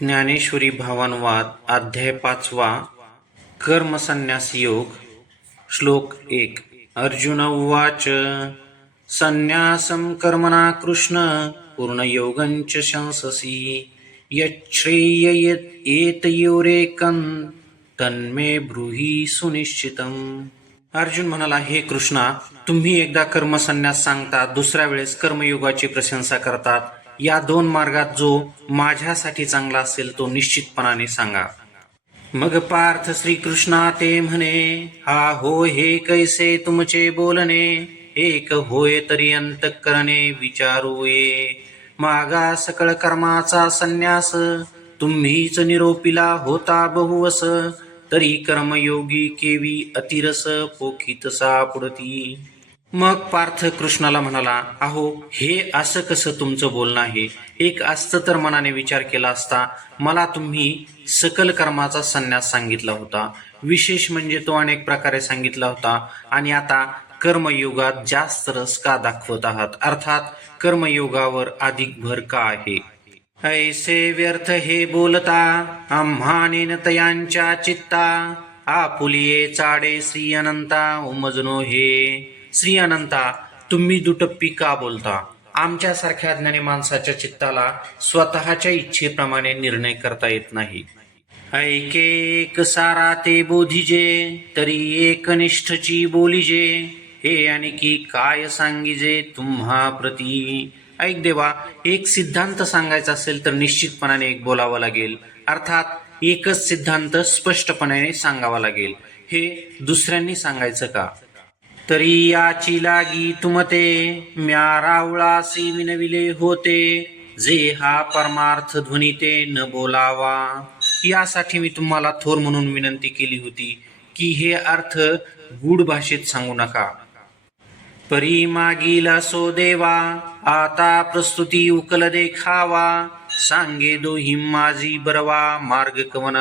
ज्ञानेश्वरी भावानुवाद अध्याय 5 कर्मसन्न्यास योग श्लोक 1 अर्जुन उवाच संन्यासं कर्मणा कृष्ण पूर्णयोगञ्च शंससि यच्छ्रेययेतयोरेकं तन्मे ब्रूहि सुनिश्चितम्। अर्जुन म्हणाला, हे कृष्णा, तुम्ही एकदा कर्मसन्यास सांगता, दुसऱ्या वेळेस कर्मयोगाची प्रशंसा करतात. या दोन मार्गात जो माझ्यासाठी चांगला असेल तो निश्चितपणाने सांगा. मग पार्थ श्रीकृष्णा ते म्हणे, हा हो हे कैसे तुमचे बोलणे, एक होय तरी अंतःकरणे विचारू ये. मागा सकळ कर्माचा संन्यास, तुम्हीच निरोपिला होता बहुवस. तरी कर्मयोगी केवी अतिरस, पोखित सापुडती. मग पार्थ कृष्णाला म्हणाला, अहो हे असं कसं तुमचं बोलणं आहे. एक असतं तर मनाने विचार केला असता. मला तुम्ही सकल कर्माचा संन्यास सांगितला होता. विशेष म्हणजे तो अनेक प्रकारे सांगितला होता. आणि आता कर्मयोगात जास्त रस का दाखवत आहात, अर्थात कर्मयोगावर अधिक भर का आहे. ऐसे व्यर्थ हे बोलता, आम्हा नेनतयांच्या चित्ता. आपुलिये चाडे श्री अनंता, उमजनो हे. श्री अनंता, तुम्ही दुटप्पी का बोलता. आमच्यासारख्या अज्ञानी माणसाच्या चित्ताला स्वतःच्या इच्छेप्रमाणे निर्णय करता येत नाही. ऐके एक सारा ते बोधिजे, तरी एकनिष्ठची बोलिजे. हे आणखी काय सांगिजे तुम्हा प्रती. ऐक देवा, एक सिद्धांत सांगायचा असेल तर निश्चितपणाने एक बोलावं लागेल, अर्थात एकच सिद्धांत स्पष्टपणे सांगावा लागेल. हे दुसऱ्यांनी सांगायचं का. तरी याची लागी तुमते, म्या रावळासी विनविले होते. जे हा परमार्थ ध्वनिते न बोलावा. यासाठी मी तुम्हाला थोर म्हणून विनंती केली होती की हे अर्थ गूढ भाषेत सांगू नका. परी मागील असो देवा, आता प्रस्तुती उकल देखावा. सांगे दोही माझी बरवा, मार्ग कवन.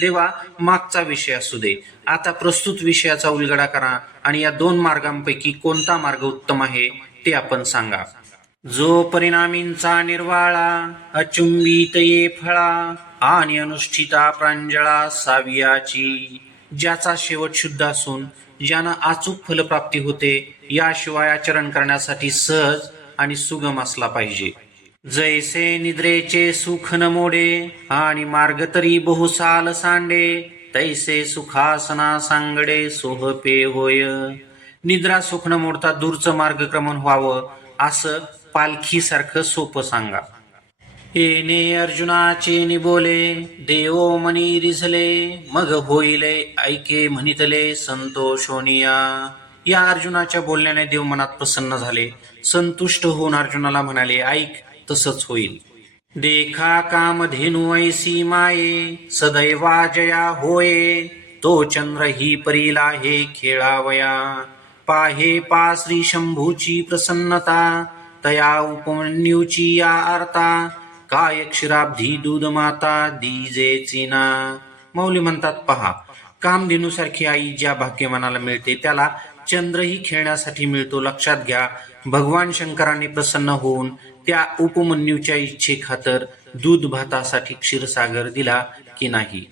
देवा, मागचा विषय असू दे, आता प्रस्तुत विषयाचा उलगडा करा आणि या दोन मार्गांपैकी कोणता मार्ग उत्तम आहे ते आपण सांगा. जो परिणामींचा निर्वाळा, अचुंबित ये फळा. आणि अनुष्ठिता प्रांजळा सावियाची. ज्याचा शेवट शुद्ध असून ज्यानं अचूक फलप्राप्ती होते, याशिवाय आचरण करण्यासाठी सहज आणि सुगम असला पाहिजे. जैसे निद्रेचे सुख न मोडे, आणि मार्ग तरी बहुसाल सांडे. तैसे सुखासना सांगडे, सोहपे होय. निद्रा सुख न मोडता दूरचं मार्गक्रमण व्हावं असं पालखीसारखं सोपं सांगा. येणे अर्जुनाचे निबोले, देवो मनी रिझले. मग होईले ऐके म्हणितले, संतोषोनिया. या अर्जुनाच्या बोलण्याने देव मनात प्रसन्न झाले. संतुष्ट होऊन अर्जुनाला म्हणाले, ऐक, तसंच होईल. देखा कामधेनु ऐसी माये, सदैवा जया होये. तो चंद्र ही परीला हे खेळावया. पाहे पा श्री शंभूची प्रसन्नता, तया उपमन्यूची या आरता. काय क्षीराब्धी दूध माता दीजे चिना. मौली म्हणतात, पहा, कामधेनूसारखी आई ज्या भाग्यवानाला मिळते त्याला चंद्रही खेळण्यासाठी मिळतो. लक्षात घ्या, भगवान शंकरांनी प्रसन्न होऊन त्या उपमन्यूच्या इच्छेखातर दूध भातासाठी क्षीरसागर दिला की नाही.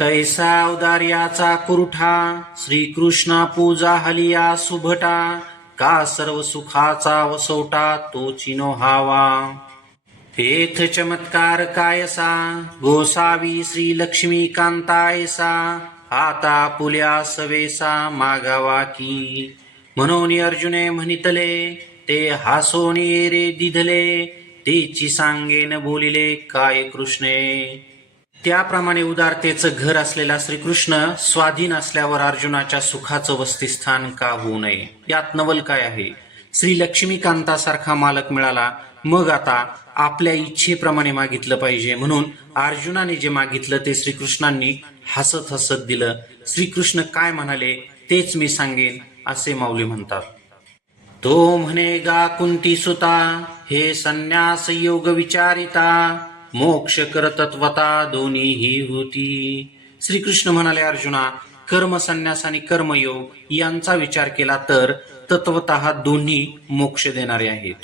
तैसा औदार्याचा कुरुठा, श्रीकृष्ण पूजा हलिया सुभटा. का सर्व सुखाचा वसवटा तो चिनो हावा. हेथ चमत्कार कायसा, गोसावी श्री लक्ष्मी कांतायसा. आता पुल्या सवेसा मागावा की. म्हणून अर्जुने म्हणितले, ते हासोनी रे दिधले. तेची सांगेन बोलिले काय कृष्णे. त्याप्रमाणे उदारतेचं घर असलेला श्रीकृष्ण स्वाधीन असल्यावर अर्जुनाच्या सुखाचं वसतिस्थान का होऊ नये. यात नवल काय आहे. श्री लक्ष्मीकांतासारखा मालक मिळाला, मग आता आपल्या इच्छेप्रमाणे मागितलं पाहिजे. म्हणून अर्जुनाने जे मागितलं ते श्रीकृष्णांनी हसत हसत दिलं. श्रीकृष्ण काय म्हणाले तेच मी सांगेन असे माऊली म्हणतात. तो म्हणे गा कुंती सुता, हे संन्यास योग विचारिता. मोक्ष कर तत्वता दोन्हीही होती. श्रीकृष्ण म्हणाले, अर्जुना, कर्म संन्यास आणि कर्मयोग यांचा विचार केला तर तत्वतः दोन्ही मोक्ष देणारे आहेत.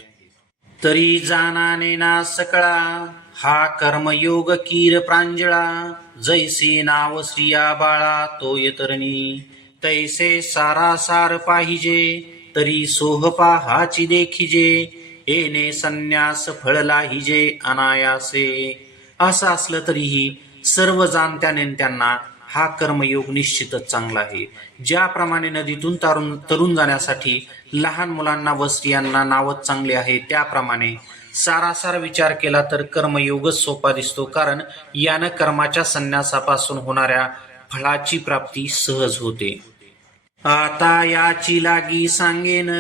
तरी जाणाने ना सकळा, हा कर्मयोग कीर प्रांजळा, जैसे नाव स्त्रिया बाळा तो येतरणी, तैसे सारासार पाहिजे, तरी सोहपा हाची देखिजे, येणे संन्यास फळला हिजे अनायासे. असं असलं तरीही सर्व जाणत्या नेत्यांना हा कर्मयोग निश्चितच चांगला आहे. ज्याप्रमाणे नदीतून तरुण जाण्यासाठी लहान मुलांना व स्त्रियांना नावच चांगले आहे, त्याप्रमाणे सारासार विचार केला तर कर्मयोगच सोपा दिसतो, कारण यानं कर्माच्या संन्यासापासून होणाऱ्या फळाची प्राप्ती सहज होते. आता याची लागी सांगेन,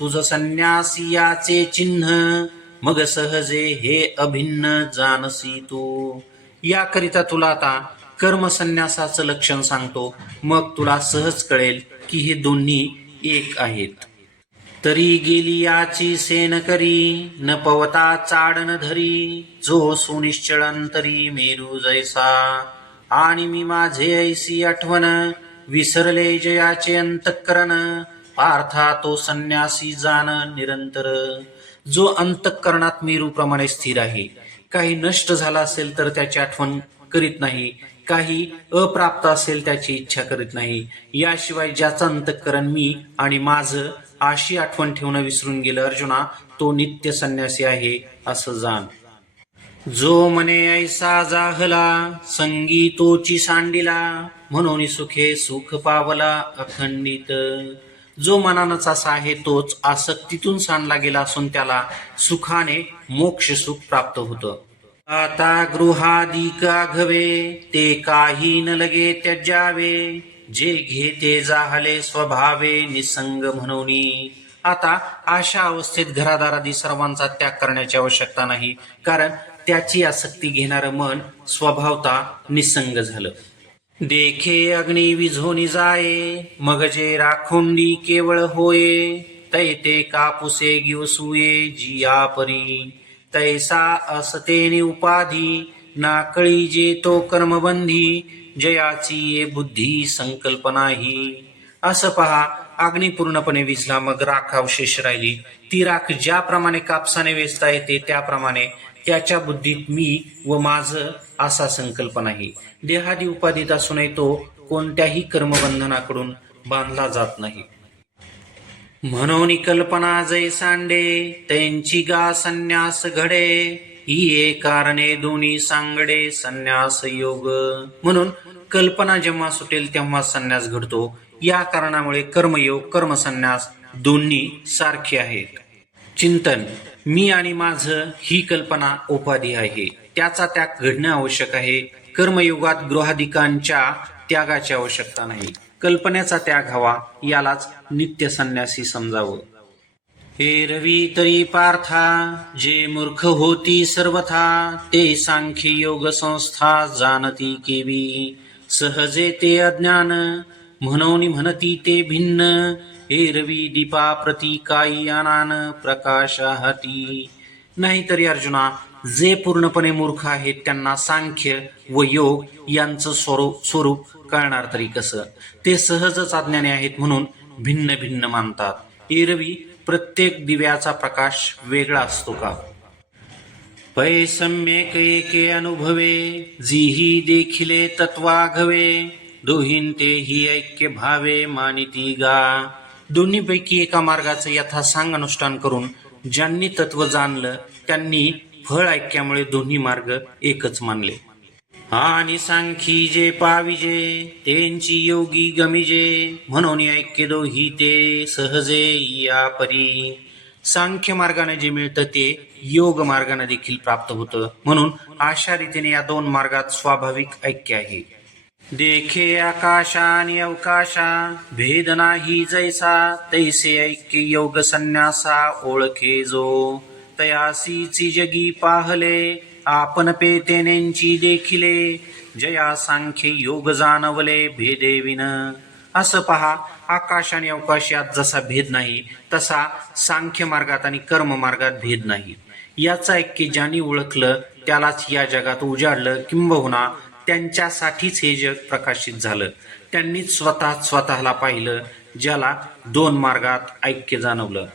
तुझ संन्यासी याचे चिन्ह, मग सहजे हे अभिन्न जानसी तू. याकरिता तुला आता कर्मसन्यासाचं लक्षण सांगतो, मग तुला सहज कळेल की हे दोन्ही एक आहेत. तरी गेली याची सेन करी, न पवता चाडन धरी, जो सुनिश्चळंतरी मेरू जैसा, आणि मी माझे ऐसी आठवण, विसरले जयाचे अंतःकरण, पार्था तो संन्यासी जाण निरंतर. जो अंतःकरणात मेरूप्रमाणे स्थिर आहे, काही नष्ट झाला असेल तर त्याची आठवण करीत नाही, काही अप्राप्त असेल त्याची इच्छा करीत नाही. याशिवाय ज्याचं अंतःकरण मी आणि माझं अशी आठवण ठेवणं विसरून गेलं अर्जुना, तो नित्य संन्यासी आहे असं जाण. जो मने ऐसा जाहला, संगीतोची सांडिला, म्हणून सुखे सुख पावला अखंडित. जो मनानच असा आहे तोच आसक्तीतून सांडला गेला असून त्याला सुखाने मोक्ष सुख प्राप्त होतं. आता गृहादिक आघवे, ते काही न लगे त्यजावे, जे घेते जाहले स्वभावे निसंग म्हणूनी. आता अशा अवस्थेत घरादारादी सर्वांचा त्याग करण्याची आवश्यकता नाही, कारण त्याची आसक्ती घेणारं मन स्वभावता निसंग झालं. देखे अग्नी विझोनी जाये, मग जे राखोंडी केवळ होये, तैते कापुसे गिवसूये जिया परी, तैसा असतेने उपाधी, ना कळी जे तो कर्मबंधी, जयाची ये बुद्धी संकल्पनाही. असं पहा, अग्नी पूर्णपणे विझला, मग राख अवशेष राहिली. ती राख ज्याप्रमाणे कापसाने वेचता येते त्याप्रमाणे त्याच्या बुद्धीत मी व माझं असा संकल्प नाही. देहादी उपाधीत असूनही तो कोणत्याही कर्मबंधनाकडून बांधला जात नाही. म्हणून कल्पना जै सांडे, त्यांची गा संन्यास घडे, ही कारणे दोन्ही सांगडे संन्यास योग. म्हणून कल्पना जेव्हा सुटेल तेव्हा संन्यास घडतो. या कारणामुळे कर्मयोग कर्मसन्यास दोन्ही सारखे आहेत. चिंतन, मी आणि माझं ही कल्पना उपाधी आहे, त्याचा त्याग घडणं आवश्यक आहे. कर्मयोगात गृहाधिकांच्या त्यागाची आवश्यकता नाही, कल्पनेचा त्याग हवा. यालाच नित्य संन्यासी समजावं. हे रवी तरी पार्था, जे मूर्ख होती सर्वथा, ते सांख्य योग संस्था जाणती केवी, सहजे ते अज्ञान, म्हणून म्हणती ते भिन्न, एरवी दीपा प्रती काही आनान प्रकाशा हाती. नाहीतरी अर्जुना, जे पूर्णपणे मूर्ख आहेत त्यांना सांख्य व योग यांचं स्वरूप कळणार तरी कसं? ते सहजच अज्ञानी आहेत म्हणून भिन्न भिन्न मानतात. एरवी प्रत्येक दिव्याचा प्रकाश वेगळा असतो का? पै सम्यक एके अनुभवे, जीही देखिले तत्वाघवे, दोहींते ही ऐक्य भावे मानिती गा. दोन्हीपैकी एका मार्गाचं यथासांग अनुष्ठान करून ज्यांनी तत्व जाणलं त्यांनी फळ ऐक्यामुळे दोन्ही मार्ग एकच मानले. आणि सांखी जे पाविजे, त्यांची योगी गमिजे, म्हणून ऐक्य दोही ते सहजे या परी. सांख्य मार्गाने जे मिळतं ते योग मार्गाने देखील प्राप्त होतं, म्हणून अशा रीतीने या दोन मार्गात स्वाभाविक ऐक्य आहे. देखे आकाशा आणि अवकाशा, भेद नाही जैसा, तैसे ऐक्य योग संन्यासा ओळखे जो, तयासीची जगी पाहले, आपण पेतेनेंची देखिले, जया सांख्य योग जाणवले भेदे विन. असं पहा, आकाश आणि अवकाश यात जसा भेद नाही तसा सांख्य मार्गात आणि कर्म मार्गात भेद नाही. याचा ऐक्य ज्यांनी ओळखलं त्यालाच या जगात उजाडलं, किंबहुना त्यांच्यासाठीच हे जग प्रकाशित झालं. त्यांनीच स्वतःला पाहिलं, ज्याला दोन मार्गात ऐक्य जाणवलं.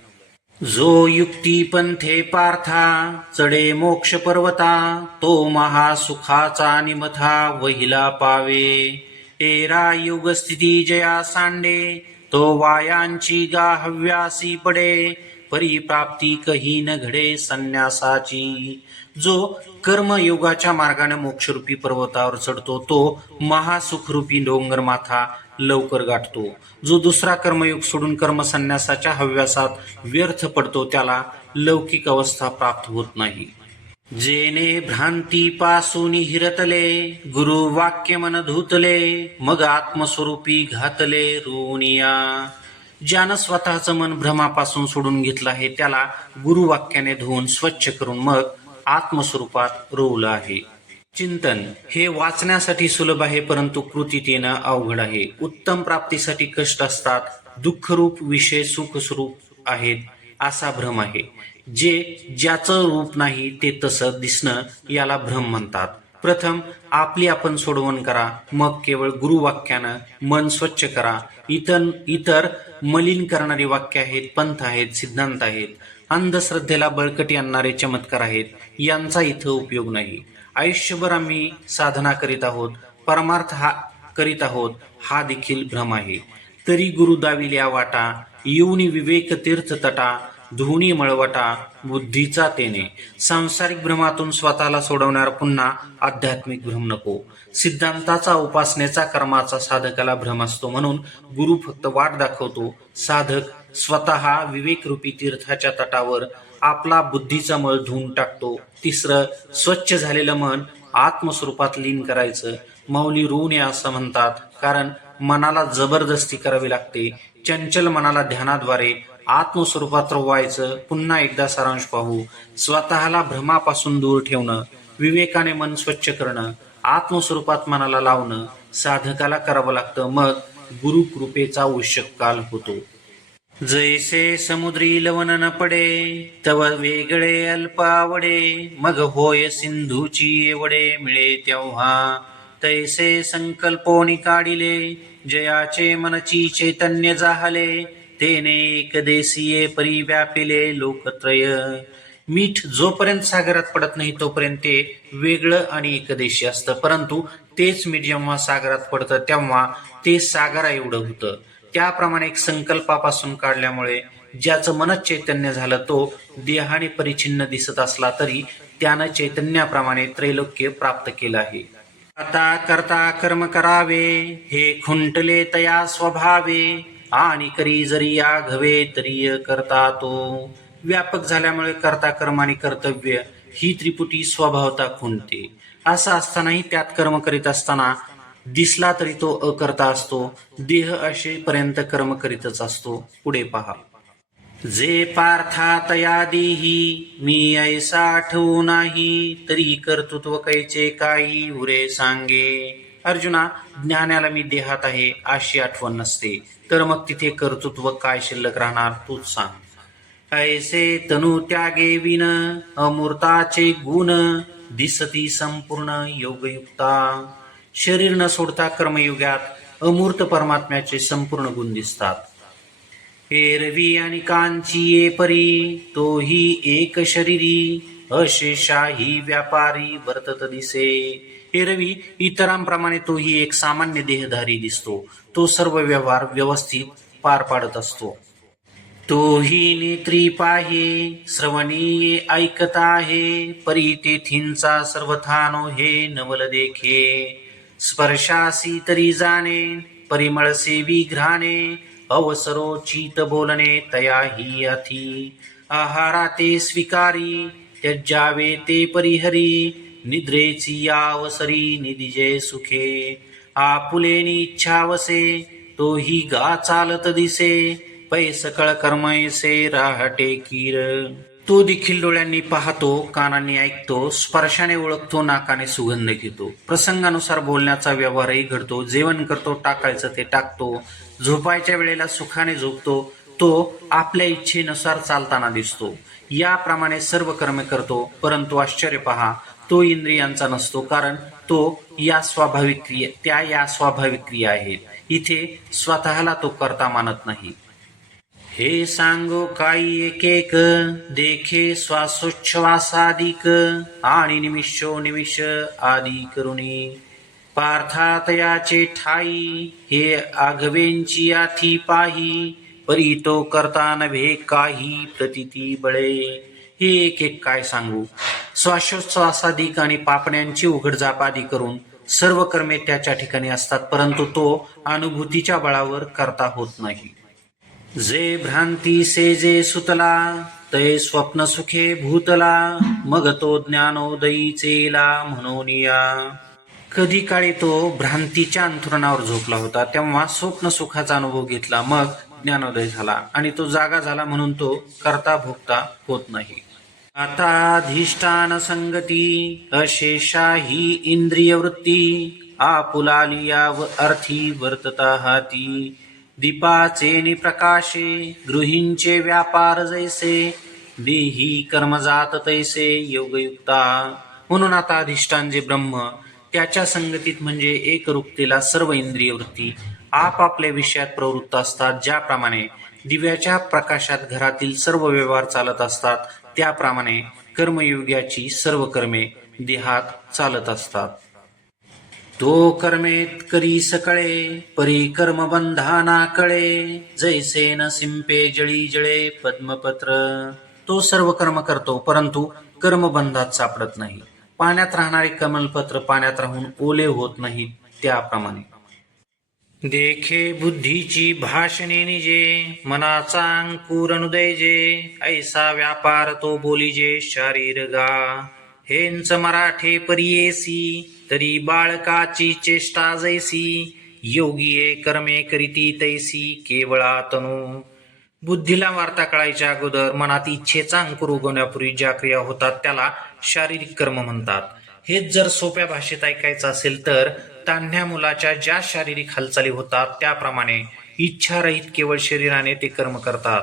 जो युक्ती पंथे पार्था चढे मोक्ष पर्वता तो महासुखाचा निमथा वहिला पावे. एरा युग स्थिती जया सांडे तो वायांची गाहव्यासी पडे. परिप्राप्ती कही न घडे संन्यासाची. जो कर्मयोगाच्या मार्गाने मोक्षरूपी पर्वतावर चढतो तो महासुखरूपी डोंगरमाथा लवकर गाठतो. जो दुसरा कर्मयोग सोडून कर्मसन्यासाच्या हव्यासात व्यर्थ पडतो त्याला लौकिक अवस्था प्राप्त होत नाही. जेने भ्रांती पासून हिरतले गुरु वाक्य मन धुतले मग आत्मस्वरूपी घातले ऋणिया. ज्यानं स्वतःचं मन भ्रमापासून सोडून घेतलं आहे त्याला गुरुवाक्याने धुवून स्वच्छ करून मग आत्मस्वरूपात रोवलं आहे. चिंतन हे वाचण्यासाठी सुलभ आहे परंतु कृतीत येणं अवघड आहे. उत्तम प्राप्तीसाठी कष्ट असतात. दुःखरूप विषय सुखस्वरूप आहेत असा भ्रम आहे. ज्याचं रूप नाही ते तसं दिसणं याला भ्रम म्हणतात. प्रथम आपली आपण सोडवण करा मग केवळ गुरुवाक्यानं मन स्वच्छ करा. इतर मलिन करणारी वाक्य आहेत, पंथ आहेत, सिद्धांत आहेत, अंधश्रद्धेला बळकटी आणणारे चमत्कार आहेत. यांचा इथं उपयोग नाही. आयुष्यभर आम्ही साधना करीत आहोत, परमार्थ करीत आहोत हा देखील भ्रम आहे. तरी गुरु दाविल्या वाटा येऊनी विवेक तीर्थ तटा धुनी मळवटा बुद्धीचा तेने. सांसारिक भ्रमातून स्वतःला सोडवणार पुन्हा आध्यात्मिक भ्रम नको. सिद्धांताचा उपासनेचा कर्माचा साधकाला भ्रम असतो म्हणून गुरु फक्त वाट दाखवतो. साधक स्वतः विवेकरूपी तीर्थाच्या तटावर आपला बुद्धीचा मळ धुवून टाकतो. तिसरं स्वच्छ झालेलं मन आत्मस्वरूपात लीन करायचं. माऊली ऋण असं म्हणतात कारण मनाला जबरदस्ती करावी लागते. चंचल मनाला ध्यानाद्वारे आत्मस्वरूपात रोवायचं. पुन्हा एकदा सारांश पाहू. स्वतःला भ्रमापासून दूर ठेवणं, विवेकाने मन स्वच्छ करणं, आत्मस्वरूपात मनाला लावणं साधकाला करावं लागतं. मग गुरुकृपेचा आवश्यक काल होतो. जैसे समुद्री लवण न पडे तव वेगळे अल्प आवडे मग होय सिंधूची एवढे मिळे तेव्हा. तैसे संकल्पोनी काढिले जयाचे मनची चैतन्य जाहले तेने एकदेशीये परी व्यापिले लोकत्रय. मीठ जोपर्यंत सागरात पडत नाही तोपर्यंत ते वेगळं आणि एकदेशी असतं परंतु तेच मीठ जेव्हा सागरात पडतं तेव्हा ते सागरा एवढं होतं. त्याप्रमाणे एक संकल्पापासून काढल्यामुळे ज्याचं मनच चैतन्य झालं तो देहाने परिच्छिन्न दिसत असला तरी त्यानं चैतन्याप्रमाणे त्रैलोक्य प्राप्त केलं आहे. आता करता कर्म करावे हे खुंटले तया स्वभावे आणि करी जरी या घवे तरी करता तो. व्यापक झाल्यामुळे करता कर्म आणि कर्तव्य ही त्रिपुटी स्वभावता खुंटते. असं असतानाही त्यात कर्म करीत असताना दिसला तरी तो अकर्ता असतो. देह असेपर्यंत कर्म करीतच असतो. पुढे पहा. जे पार्था तयादीही मी ऐसा आठवू नाही तरी कर्तृत्व कैचे काही उरे सांगे. अर्जुना, ज्ञानाला मी देहात आहे अशी आठवण नसते तर मग तिथे कर्तृत्व काय शिल्लक राहणार तूच सांग. ऐसे तनु त्यागे विन अमूर्ताचे गुण दिसती संपूर्ण योगयुक्ता. शरीर न सोडता कर्मयुगात अमूर्त परमात्म्याचे संपूर्ण गुण दिसतात. एरवी आणि कांची ये परी तोही एक शरीरी अशेषाही व्यापारी वर्तत दिसे. एरवी इतरांप्रमाणे तोही एक सामान्य देहधारी दिसतो. तो सर्व व्यवहार व्यवस्थित पार पाडत असतो. तोही नेत्री पाहे श्रवणीये ऐकता आहे परी तेथींचा सर्वथानो हे नवल देखे. स्पर्शासी तरी जाणे परिमळ सेवी घ्राणे अवसरोचित बोलणे तयाही अथी. आहारा ते स्वीकारी त्यज्यावे ते परिहरी निद्रेची यावसरी निदिजे सुखे. आपुलेनी इच्छावसे तोही गा चालत दिसे पै सकळ कर्मैसे राहटे कीर. तो देखील डोळ्यांनी पाहतो, कानांनी ऐकतो, स्पर्शाने ओळखतो, नाकाने सुगंध घेतो. प्रसंगानुसार बोलण्याचा व्यवहारही घडतो. जेवण करतो, टाकायचं ते टाकतो. झोपायच्या वेळेला सुखाने झोपतो. तो आपल्या इच्छेनुसार चालताना दिसतो. याप्रमाणे सर्व कर्म करतो परंतु आश्चर्य पहा तो इंद्रियांचा नसतो कारण तो या स्वाभाविक क्रिया आहेत. इथे स्वतःला तो कर्ता मानत नाही. हे सांगो काही एक एक, देखे श्वासोच्छ्वासादिक आणि निमिषो निमिष आदी करुणी. पार्थातयाचे ठाई, हे आघवेंची आथी पाही, परी तो करता नव्हे काही प्रतिती बळे. हे एक एक काय सांगू. श्वासोच्छ्वासादिक आणि पापण्यांची उघडझाप आदी करून सर्व कर्मे त्याच्या ठिकाणी असतात, परंतु तो अनुभूतीच्या बळावर करता होत नाही. जे भ्रांती से जे सुतला, तै स्वप्न सुखे भूतला, मग तो ज्ञानोदयीचेला म्हणून या. कधी काळी तो भ्रांतीच्या अंथरुणावर झोपला होता, तेव्हा स्वप्न सुखाचा अनुभव घेतला, मग ज्ञानोदय झाला आणि तो जागा झाला, म्हणून तो करता भोगता होत नाही. आता अधिष्ठान संगती, अशेषा ही इंद्रिय वृत्ती, आपुलालिया व अर्थी वर्तता हाती. दीपाचे निप्रकाशे, गृहींचे व्यापार जैसे, देही कर्मजात तैसे योगयुक्ता. म्हणून आता अधिष्ठान जे ब्रह्म, त्याच्या संगतीत म्हणजे एकरूपतेला सर्व इंद्रिय वृत्ती आपापल्या विषयात प्रवृत्त असतात. ज्याप्रमाणे दिव्याच्या प्रकाशात घरातील सर्व व्यवहार चालत असतात, त्याप्रमाणे कर्मयोग्याची सर्व कर्मे देहात चालत असतात. तो कर्मेत करी सकळे, परी कर्मबंधाना कळे, जैसे न सिंपे जळी जळे पद्मपत्र. तो सर्व कर्म करतो, परंतु कर्मबंधात सापडत नाही. पाण्यात राहणारे कमलपत्र पाण्यात राहून ओले होत नाही, त्याप्रमाणे. देखे बुद्धीची भाषणे निजे, मनाचा अंकुर अनुदयजे, ऐसा व्यापार तो बोलीजे शारीर गा. हेंच मराठे परियेसी, तरी बाळकाची चेष्टा जैसी, योगीये कर्मे करीती तैसी केवळा तनु. बुद्धीला वार्ता कळायच्या अगोदर मनात इच्छेचा अंकुर उगवण्यापूर्वी ज्या क्रिया होतात त्याला शारीरिक कर्म म्हणतात. हेच जर सोप्या भाषेत ऐकायचं असेल तर तान्ह्या मुलाच्या ज्या शारीरिक हालचाली होतात त्याप्रमाणे इच्छारहित केवळ शरीराने ते कर्म करतात.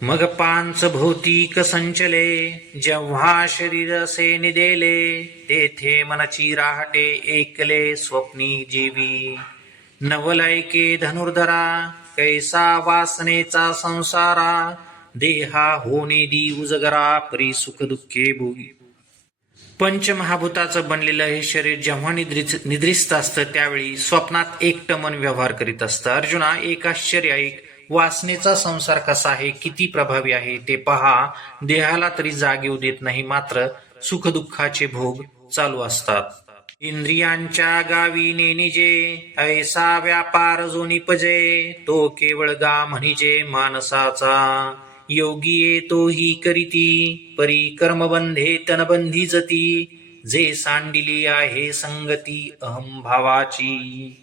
मग पांच भौतिक संचले, जेव्हा शरीर असे निदेले, तेथे मनची राहटे एकले स्वप्नी जीवी. नवलैके धनुर्धरा, कैसा वासनेचा संसारा, देहा होणे दी उजगरा, परी सुख दुःखे भोगी. पंचमहाभूताचं बनलेलं हे शरीर जेव्हा निद्रिस्त असतं त्यावेळी स्वप्नात एकटं मन व्यवहार करीत असतं. अर्जुना, एक आश्चर्य ऐक. वासनेचा संसार कसा आहे, किती प्रभावी आहे ते पहा. देहाला तरी जाग येऊ देत नाही, मात्र सुखदुःखाचे भोग चालू असतात. इंद्रियांच्या गावी नेनिजे, ऐसा व्यापार जो निपजे, तो केवळ गा म्हणिजे मानसाचा. योगी तो ही करीती, परी कर्मबंधे तनबंधी जती, जे सांडिली आहे संगती अहम भावाची.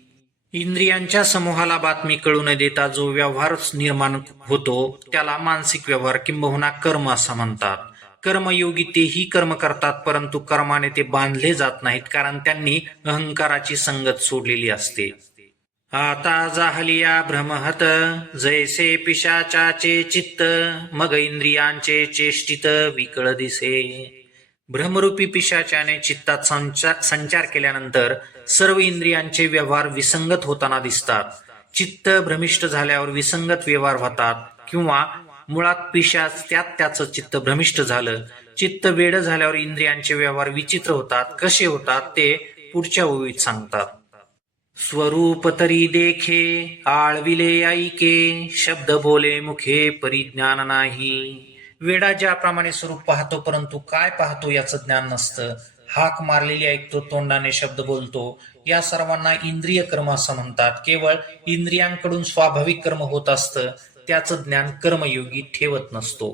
इंद्रियांच्या समूहाला बातमी कळू न देता जो व्यवहार निर्माण होतो त्याला मानसिक व्यवहार किंबहुना कर्म असं म्हणतात. कर्मयोगी तेही कर्म करतात, परंतु कर्माने ते बांधले जात नाहीत, कारण त्यांनी अहंकाराची संगत सोडलेली असते. आता जाहलिया भ्रमहत, जैसे पिशाचाचे चित्त, मग इंद्रियांचे चेष्टित विकळ दिसे. भ्रमरूपी पिशाचाने चित्तात संचार केल्यानंतर सर्व इंद्रियांचे व्यवहार विसंगत होताना दिसतात. चित्त भ्रमिष्ट झाल्यावर विसंगत व्यवहार होतात, किंवा मुळात पिशाच त्याचं चित्त भ्रमिष्ट झालं. चित्त वेड झाल्यावर इंद्रियांचे व्यवहार विचित्र होतात. कसे होतात ते पुढच्या ओळीत सांगतात. स्वरूप तरी देखे, आळविले ऐके, शब्द बोले मुखे परिज्ञान नाही. वेडा ज्याप्रमाणे स्वरूप पाहतो, परंतु काय पाहतो याचं ज्ञान नसतं. हाक मारलेली ऐकतो, तोंडाने शब्द बोलतो, या सर्वांना इंद्रिय कर्म असं म्हणतात. केवळ इंद्रियांकडून स्वाभाविक कर्म होत असतं, त्याचं ज्ञान कर्मयोगी ठेवत नसतो.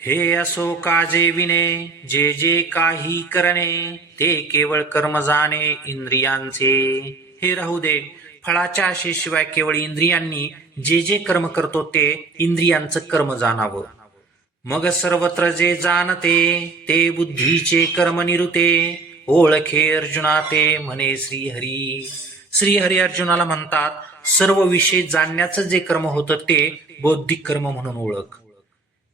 हे असो काजे विने, जे जे काही करणे, ते केवळ कर्म जाणे इंद्रियांचे. हे राहू दे, फळाच्या आशेशिवाय केवळ इंद्रियांनी जे जे कर्म करतो ते इंद्रियांचं कर्म जाणावं. मग सर्वत्र जे जाणते, ते बुद्धीचे कर्म निरुते, ओळखे अर्जुना ते म्हणे श्रीहरी. श्रीहरी अर्जुनाला म्हणतात, सर्व विषय जाणण्याचं जे कर्म होतं ते बौद्धिक कर्म म्हणून ओळख.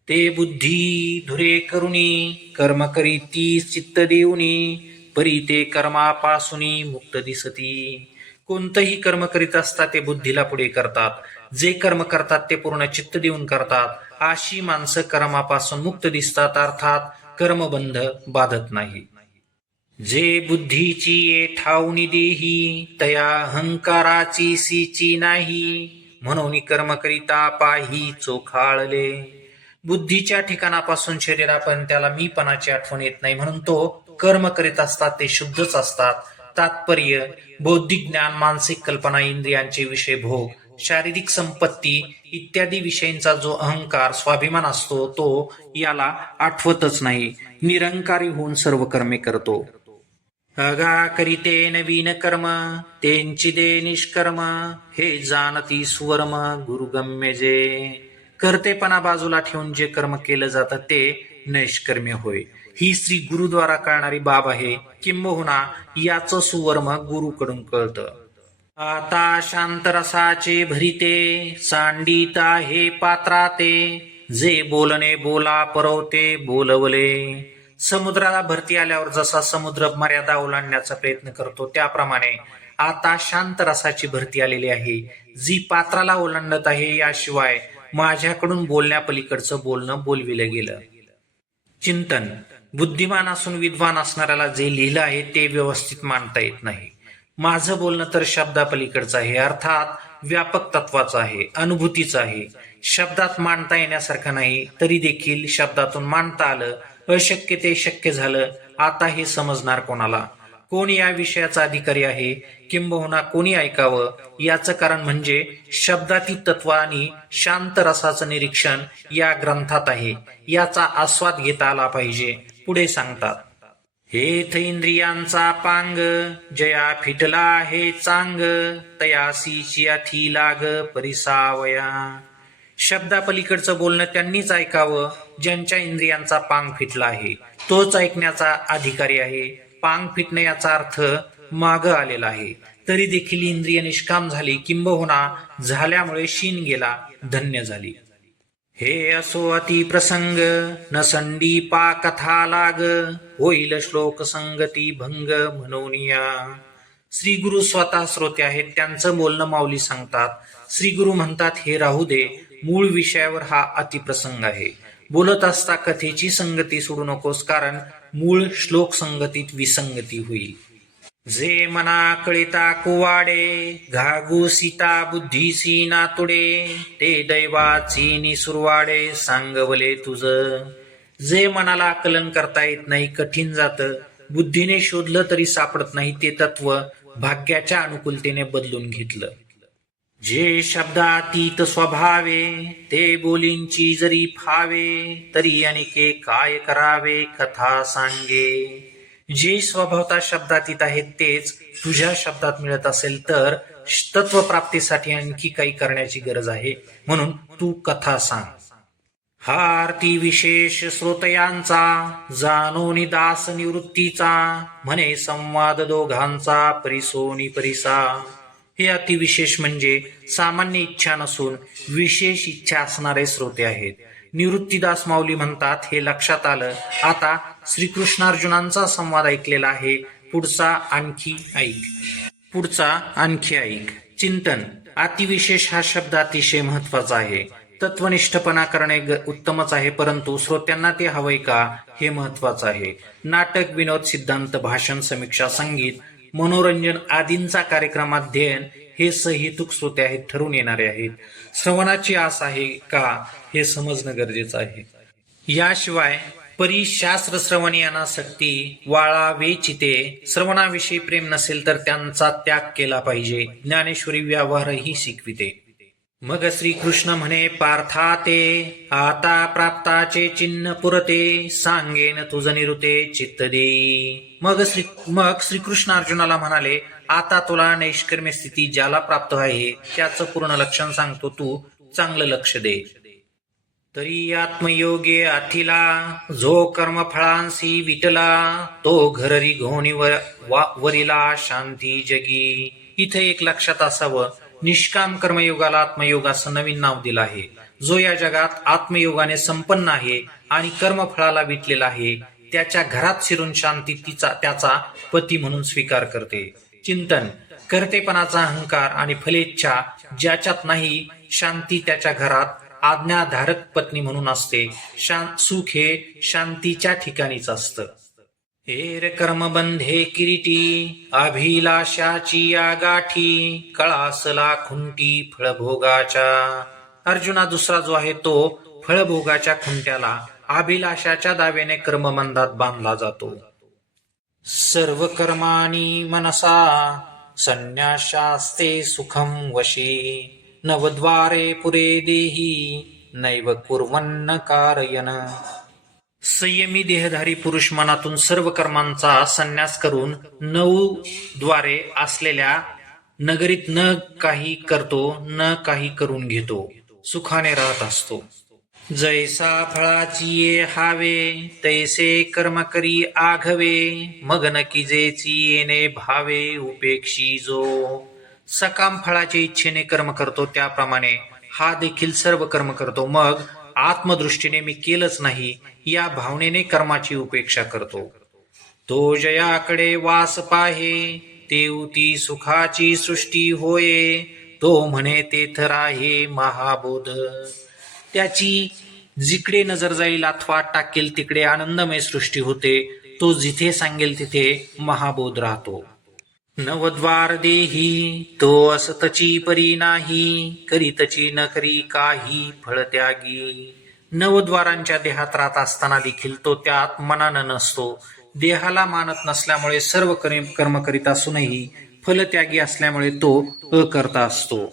ते बुद्धी धुरे करुणी, कर्म करीती चित्त देऊनी, परी ते कर्मापासूनी मुक्त दिसती. कोणतंही कर्म करीत असता ते बुद्धीला पुढे करतात. जे कर्म करतात ते पूर्ण चित्त देऊन करतात. अशी माणसं कर्मापासून मुक्त दिसतात, अर्थात कर्मबंध बाधत नाही. जे बुद्धीची ये ठाऊनी देही, तया अहंकाराची सीची नाही. म्हणून कर्म करिता पाही चोखाळले. बुद्धीच्या ठिकाणापासून शरीरापर्यंत त्याला मीपणाची आठवण येत नाही, म्हणून तो कर्म करीत असतात ते शुद्धच असतात. तात्पर्य: बौद्धिक ज्ञान, मानसिक कल्पना, इंद्रियांचे विषय भोग, शारीरिक संपत्ती इत्यादी विषयांचा जो अहंकार, स्वाभिमान असतो तो याला आठवतच नाही. निरंकारी होऊन सर्व कर्मे करतो. अगा करीते नवीन कर्म, त्यांची दे निष्कर्म. हे जाणती सुवर्म, गुरुगम्य जे. कर्तेपणा बाजूला ठेवून जे कर्म केलं जातं ते नैष्कर्म्य होय. ही श्री गुरुद्वारा कळणारी बाब आहे. किंबहुना याचं सुवर्म गुरुकडून कळतं. आता शांत रसाचे भरिते, सांडिता हे पात्राते. जे बोलणे बोला परवते बोलवले. समुद्राला भरती आल्यावर जसा समुद्र मर्यादा ओलांडण्याचा प्रयत्न करतो, त्याप्रमाणे आता शांत रसाची भरती आलेली आहे, जी पात्राला ओलांडत आहे. याशिवाय माझ्याकडून बोलण्यापलीकडचं बोलणं बोलविलं गेलं. चिंतन: बुद्धिमान असून विद्वान असणाऱ्याला जे लिहिलं आहे ते व्यवस्थित मांडता येत नाही. माझं बोलणं तर शब्दापलीकडचं आहे, अर्थात व्यापक तत्वाचं आहे, अनुभूतीचं आहे. शब्दात मांडता येण्यासारखं नाही, तरी देखील शब्दातून मांडता आलं. अशक्य ते शक्य झालं. आता हे समजणार कोणाला? कोण या विषयाचा अधिकारी आहे? किंबहुना कोणी ऐकावं? याचं कारण म्हणजे शब्दातील तत्व आणि शांत रसाचं निरीक्षण या ग्रंथात आहे. याचा आस्वाद घेता आला पाहिजे. पुढे सांगतात: हेथ इंद्रियांचा पांग, जया फिटला हे चांग. तयासीची अथी लाग परिसावया. शब्दापलीकडचं बोलणं त्यांनीच ऐकावं ज्यांच्या इंद्रियांचा पांग फिटला आहे. तोच ऐकण्याचा अधिकारी आहे. पांग फिटणे याचा अर्थ माग आलेला आहे. तरी देखील इंद्रिय निष्काम झाली, किंबहुना झाल्यामुळे शीन गेला, धन्य झाली. हे असो अति प्रसंग, न संडीपा कथा लाग. होईल श्लोक संगती भंग म्हणूनिया. श्री गुरु स्वतः श्रोते आहेत, त्यांचं बोलणं माऊली सांगतात. श्री गुरु म्हणतात, हे राहू दे, मूळ विषयावर हा अतिप्रसंग आहे. बोलत असता कथेची संगती सोडू नकोस, कारण मूळ श्लोक संगतीत विसंगती होईल. जे मना कळिता कुवाडे, घागू सीता बुद्धीसी नातुडे. ते दैवाची निसुरवाडे, सांगवले तुझ. जे मनाला आकलन करता येत नाही, कठीण जातं, बुद्धीने शोधलं तरी सापडत नाही, ते तत्व भाग्याच्या अनुकूलतेने बदलून घेतलं. जे शब्दातीत स्वभावे, ते बोलींची जरी फावे. तरी अनेके काय करावे, कथा सांगे. जे स्वभावता शब्दातीत आहेत तेच तुझ्या शब्दात मिळत असेल तर तत्वप्राप्तीसाठी आणखी काही करण्याची गरज आहे, म्हणून तू कथा सांग. हा आरती विशेष श्रोतयांचा, जाणोनी दास निवृत्तीचा. म्हणे संवाद दोघांचा, परिसोनी परिसा. हे अतिविशेष म्हणजे सामान्य इच्छा नसून विशेष इच्छा असणारे श्रोते आहेत. निवृत्तीदास माऊली म्हणतात, हे लक्षात आलं. आता श्रीकृष्णार्जुनांचा संवाद ऐकलेला आहे, पुढचा आणखी ऐक. चिंतन: अतिविशेष हा शब्द अतिशय महत्वाचा आहे. तत्वनिष्ठपणा करणे उत्तमच आहे, परंतु श्रोत्यांना ते हवंय का हे महत्वाचं आहे. नाटक, विनोद, सिद्धांत, भाषण, समीक्षा, संगीत, मनोरंजन आदींचा कार्यक्रम, अध्ययन हे सहेतुक श्रोते आहेत, ठरून येणारे आहेत. श्रवणाची आस आहे का हे समजणं गरजेचं आहे. याशिवाय परिशास्त्र श्रवणी अनासक्ती वाळावे चिते. श्रवणाविषयी प्रेम नसेल तर त्यांचा त्याग केला पाहिजे. ज्ञानेश्वरी व्यवहारही शिकविते. मग श्रीकृष्ण म्हणे पार्था ते, आता प्राप्ताचे चिन्ह पुरते. सांगेन तुझ निरुते चित्त देई. मग श्रीकृष्ण अर्जुनाला म्हणाले, आता तुला नैष्कर्म्य स्थिती ज्याला प्राप्त आहे त्याचं पूर्ण लक्षण सांगतो, तू चांगलं लक्ष दे. तरी आत्मयोगे अथिला, जो कर्मफळांसी विटला. तो घररी घोणी वरिला, शांती जगी. इथे एक लक्षात असावं, निष्काम कर्मयोगाला आत्मयोग असं नवीन नाव दिलं आहे. जो या जगात आत्मयोगाने संपन्न आहे आणि कर्मफळाला विटलेला आहे, त्याच्या घरात शिरून शांती त्याचा पती म्हणून स्वीकार करते. चिंतन: कर्तेपणाचा अहंकार आणि फलेच्छा ज्याच्यात नाही, शांती त्याच्या घरात आज्ञाधारक पत्नी म्हणून असते. सुख हे शांतीच्या ठिकाणीच असतं. हेर कर्मबंधे किरीटी, अभिलाषाची या गाठी, कळासला खुंटी फळभोगाच्या. अर्जुना, दुसरा जो आहे तो फळभोगाच्या खुंट्याला अभिलाषाच्या दाव्याने कर्मबंधात बांधला जातो. सर्व कर्माणी मनसा संन्यासास्ते सुखम वशी, नवद्वारे पुरे देही नैव कुर्वन्न कारयन. संयमी देहधारी पुरुष मनातून सर्व कर्मांचा संन्यास करून 9 द्वारे असलेल्या नगरीत न काही करतो, न काही करून घेतो, सुखाने राहत असतो. जैसा फळाची ये हावे, तैसे कर्म करी आघवे, मग न किजेची येणे भावे, उपेक्षी जो. सकाम फळाच्या इच्छेने कर्म करतो त्याप्रमाणे हा देखील सर्व कर्म करतो, मग आत्मदृष्टीने मी केलंच नाही या भावनेने कर्माची उपेक्षा करतो. तो जयाकडे वास पाहे, तेवती सुखाची सृष्टी होये, तो म्हणे तेथ राहे महाबोध. त्याची जिकडे नजर जाईल अथवा टाकेल तिकडे आनंदमय सृष्टी होते. तो जिथे सांगेल तिथे महाबोध राहतो. नवद्वार देही, तो असतची परी नाही, करीतची न करी काही फळत्यागी. 9 द्वारांच्या देहात राहत असताना देखील तो त्यात मनानं नसतो. देहाला मानत नसल्यामुळे सर्व कर्म करीत असूनही फलत्यागी असल्यामुळे तो अकर्ता असतो.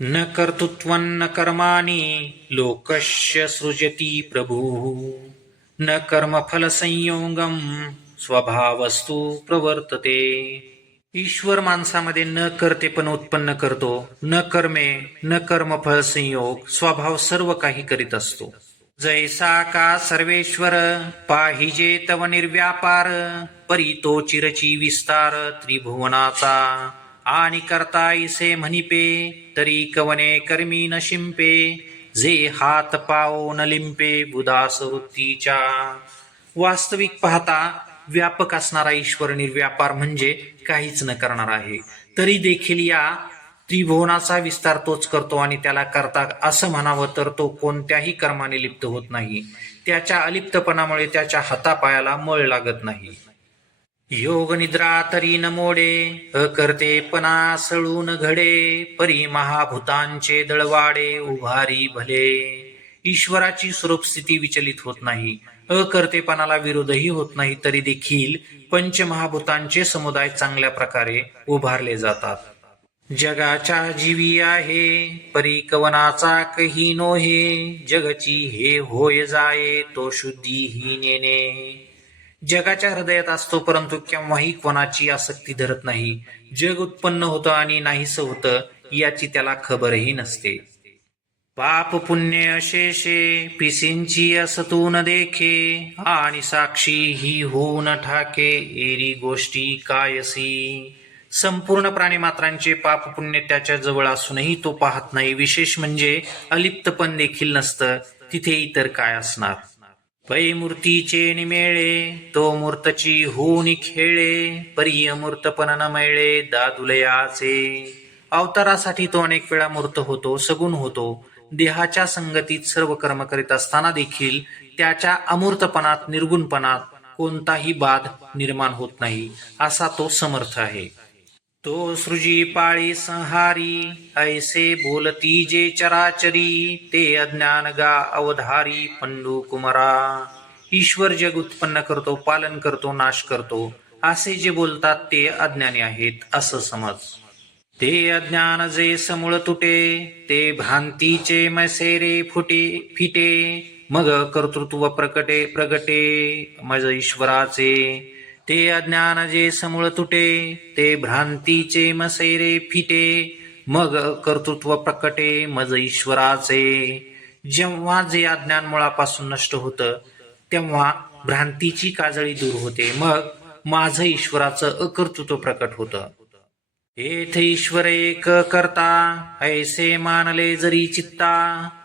न कर्तृत्वन्न कर्माणि लोकस्य सृजती प्रभु, न कर्मफल संयोगम स्वभावस्तु प्रवर्तते. ईश्वर माणसामध्ये न कर्तेपण उत्पन्न करतो, न कर्मे न कर्मफल संयोग, स्वभाव सर्व काही करीत असतो. जैसा का सर्वेश्वर पाहिजे तव निर्व्यापार, परी तो चिरची विस्तार त्रिभुवनाचा. आणि करता इसे म्हणिपे, तरी कवने कर्मी न शिंपे, जे हात पाओ न लिंपे बुदास वृत्तीच्या. वास्तविक पाहता व्यापक असणारा ईश्वर निर्व्यापार म्हणजे काहीच न करणार आहे. तरी देखील या त्रिभुवनाचा विस्तार तोच करतो आणि त्याला करता असं म्हणावं तर तो कोणत्याही कर्माने लिप्त होत नाही. त्याच्या अलिप्तपणामुळे त्याच्या हातापायाला मळ लागत नाही. योग निद्रा तरी न मोडे, अकर्तेपणा सळून घडे, परी महाभूतांचे दळवाडे उभारी भले. ईश्वराची स्वरूप स्थिती विचलित होत नाही, अकर्तेपणाला विरोधही होत नाही, तरी देखील पंचमहाभूतांचे समुदाय चांगल्या प्रकारे उभारले जातात. जगाच्या जीवी आहे, परी कवनाचा कही नोहे, जगची हे होय जाये तो शुद्धी ही नेने. जगाच्या हृदयात असतो परंतु केव्हाही कोणाची आसक्ती धरत नाही. जग उत्पन्न होतं आणि नाहीसं होतं याची त्याला खबरही नसते. पाप पुण्य अशेषे पिसींची असतू न देखे, आणि साक्षी ही होऊन ठाके एरी गोष्टी कायसी. संपूर्ण प्राणीमात्रांचे पाप पुण्य त्याच्या जवळ असूनही तो पाहत नाही. विशेष म्हणजे अलिप्तपण देखील नसतं, तिथे इतर काय असणार. पै मूर्तीचे निमेळे, तो मूर्तची होऊन खेळे, परी अमूर्तपण न मिळे दादुलयाचे. अवतारासाठी तो अनेक वेळा मूर्त होतो, सगुण होतो. देहाच्या संगतीत सर्व कर्म करीत असताना देखील त्याच्या अमूर्तपणात निर्गुणपणात कोणताही बाध निर्माण होत नाही, असा तो समर्थ आहे. तो सृजी पाळी संहारी, ऐसे बोलती जे चराचरी, ते अज्ञान गा अवधारी पंडू कुमारा. ईश्वर जग उत्पन्न करतो, पालन करतो, नाश करतो, असे जे बोलतात ते अज्ञानी आहेत असं समज. ते अज्ञान जे समूळ तुटे, ते भ्रांतीचे मैसेरे फिटे, मग कर्तृत्व प्रगटे मज ईश्वराचे. ते अज्ञान जे समूळ तुटे, ते भ्रांतीचे मसेरे फिटे, मग कर्तृत्व प्रकटे मज ईश्वराचे. जेव्हा जे अज्ञान मुळापासून नष्ट होतं तेव्हा भ्रांतीची काजळी दूर होते, मग माझं ईश्वराचं अकर्तृत्व प्रकट होतं. येथ ईश्वर एक करता, ऐसे मानले जरी चित्ता,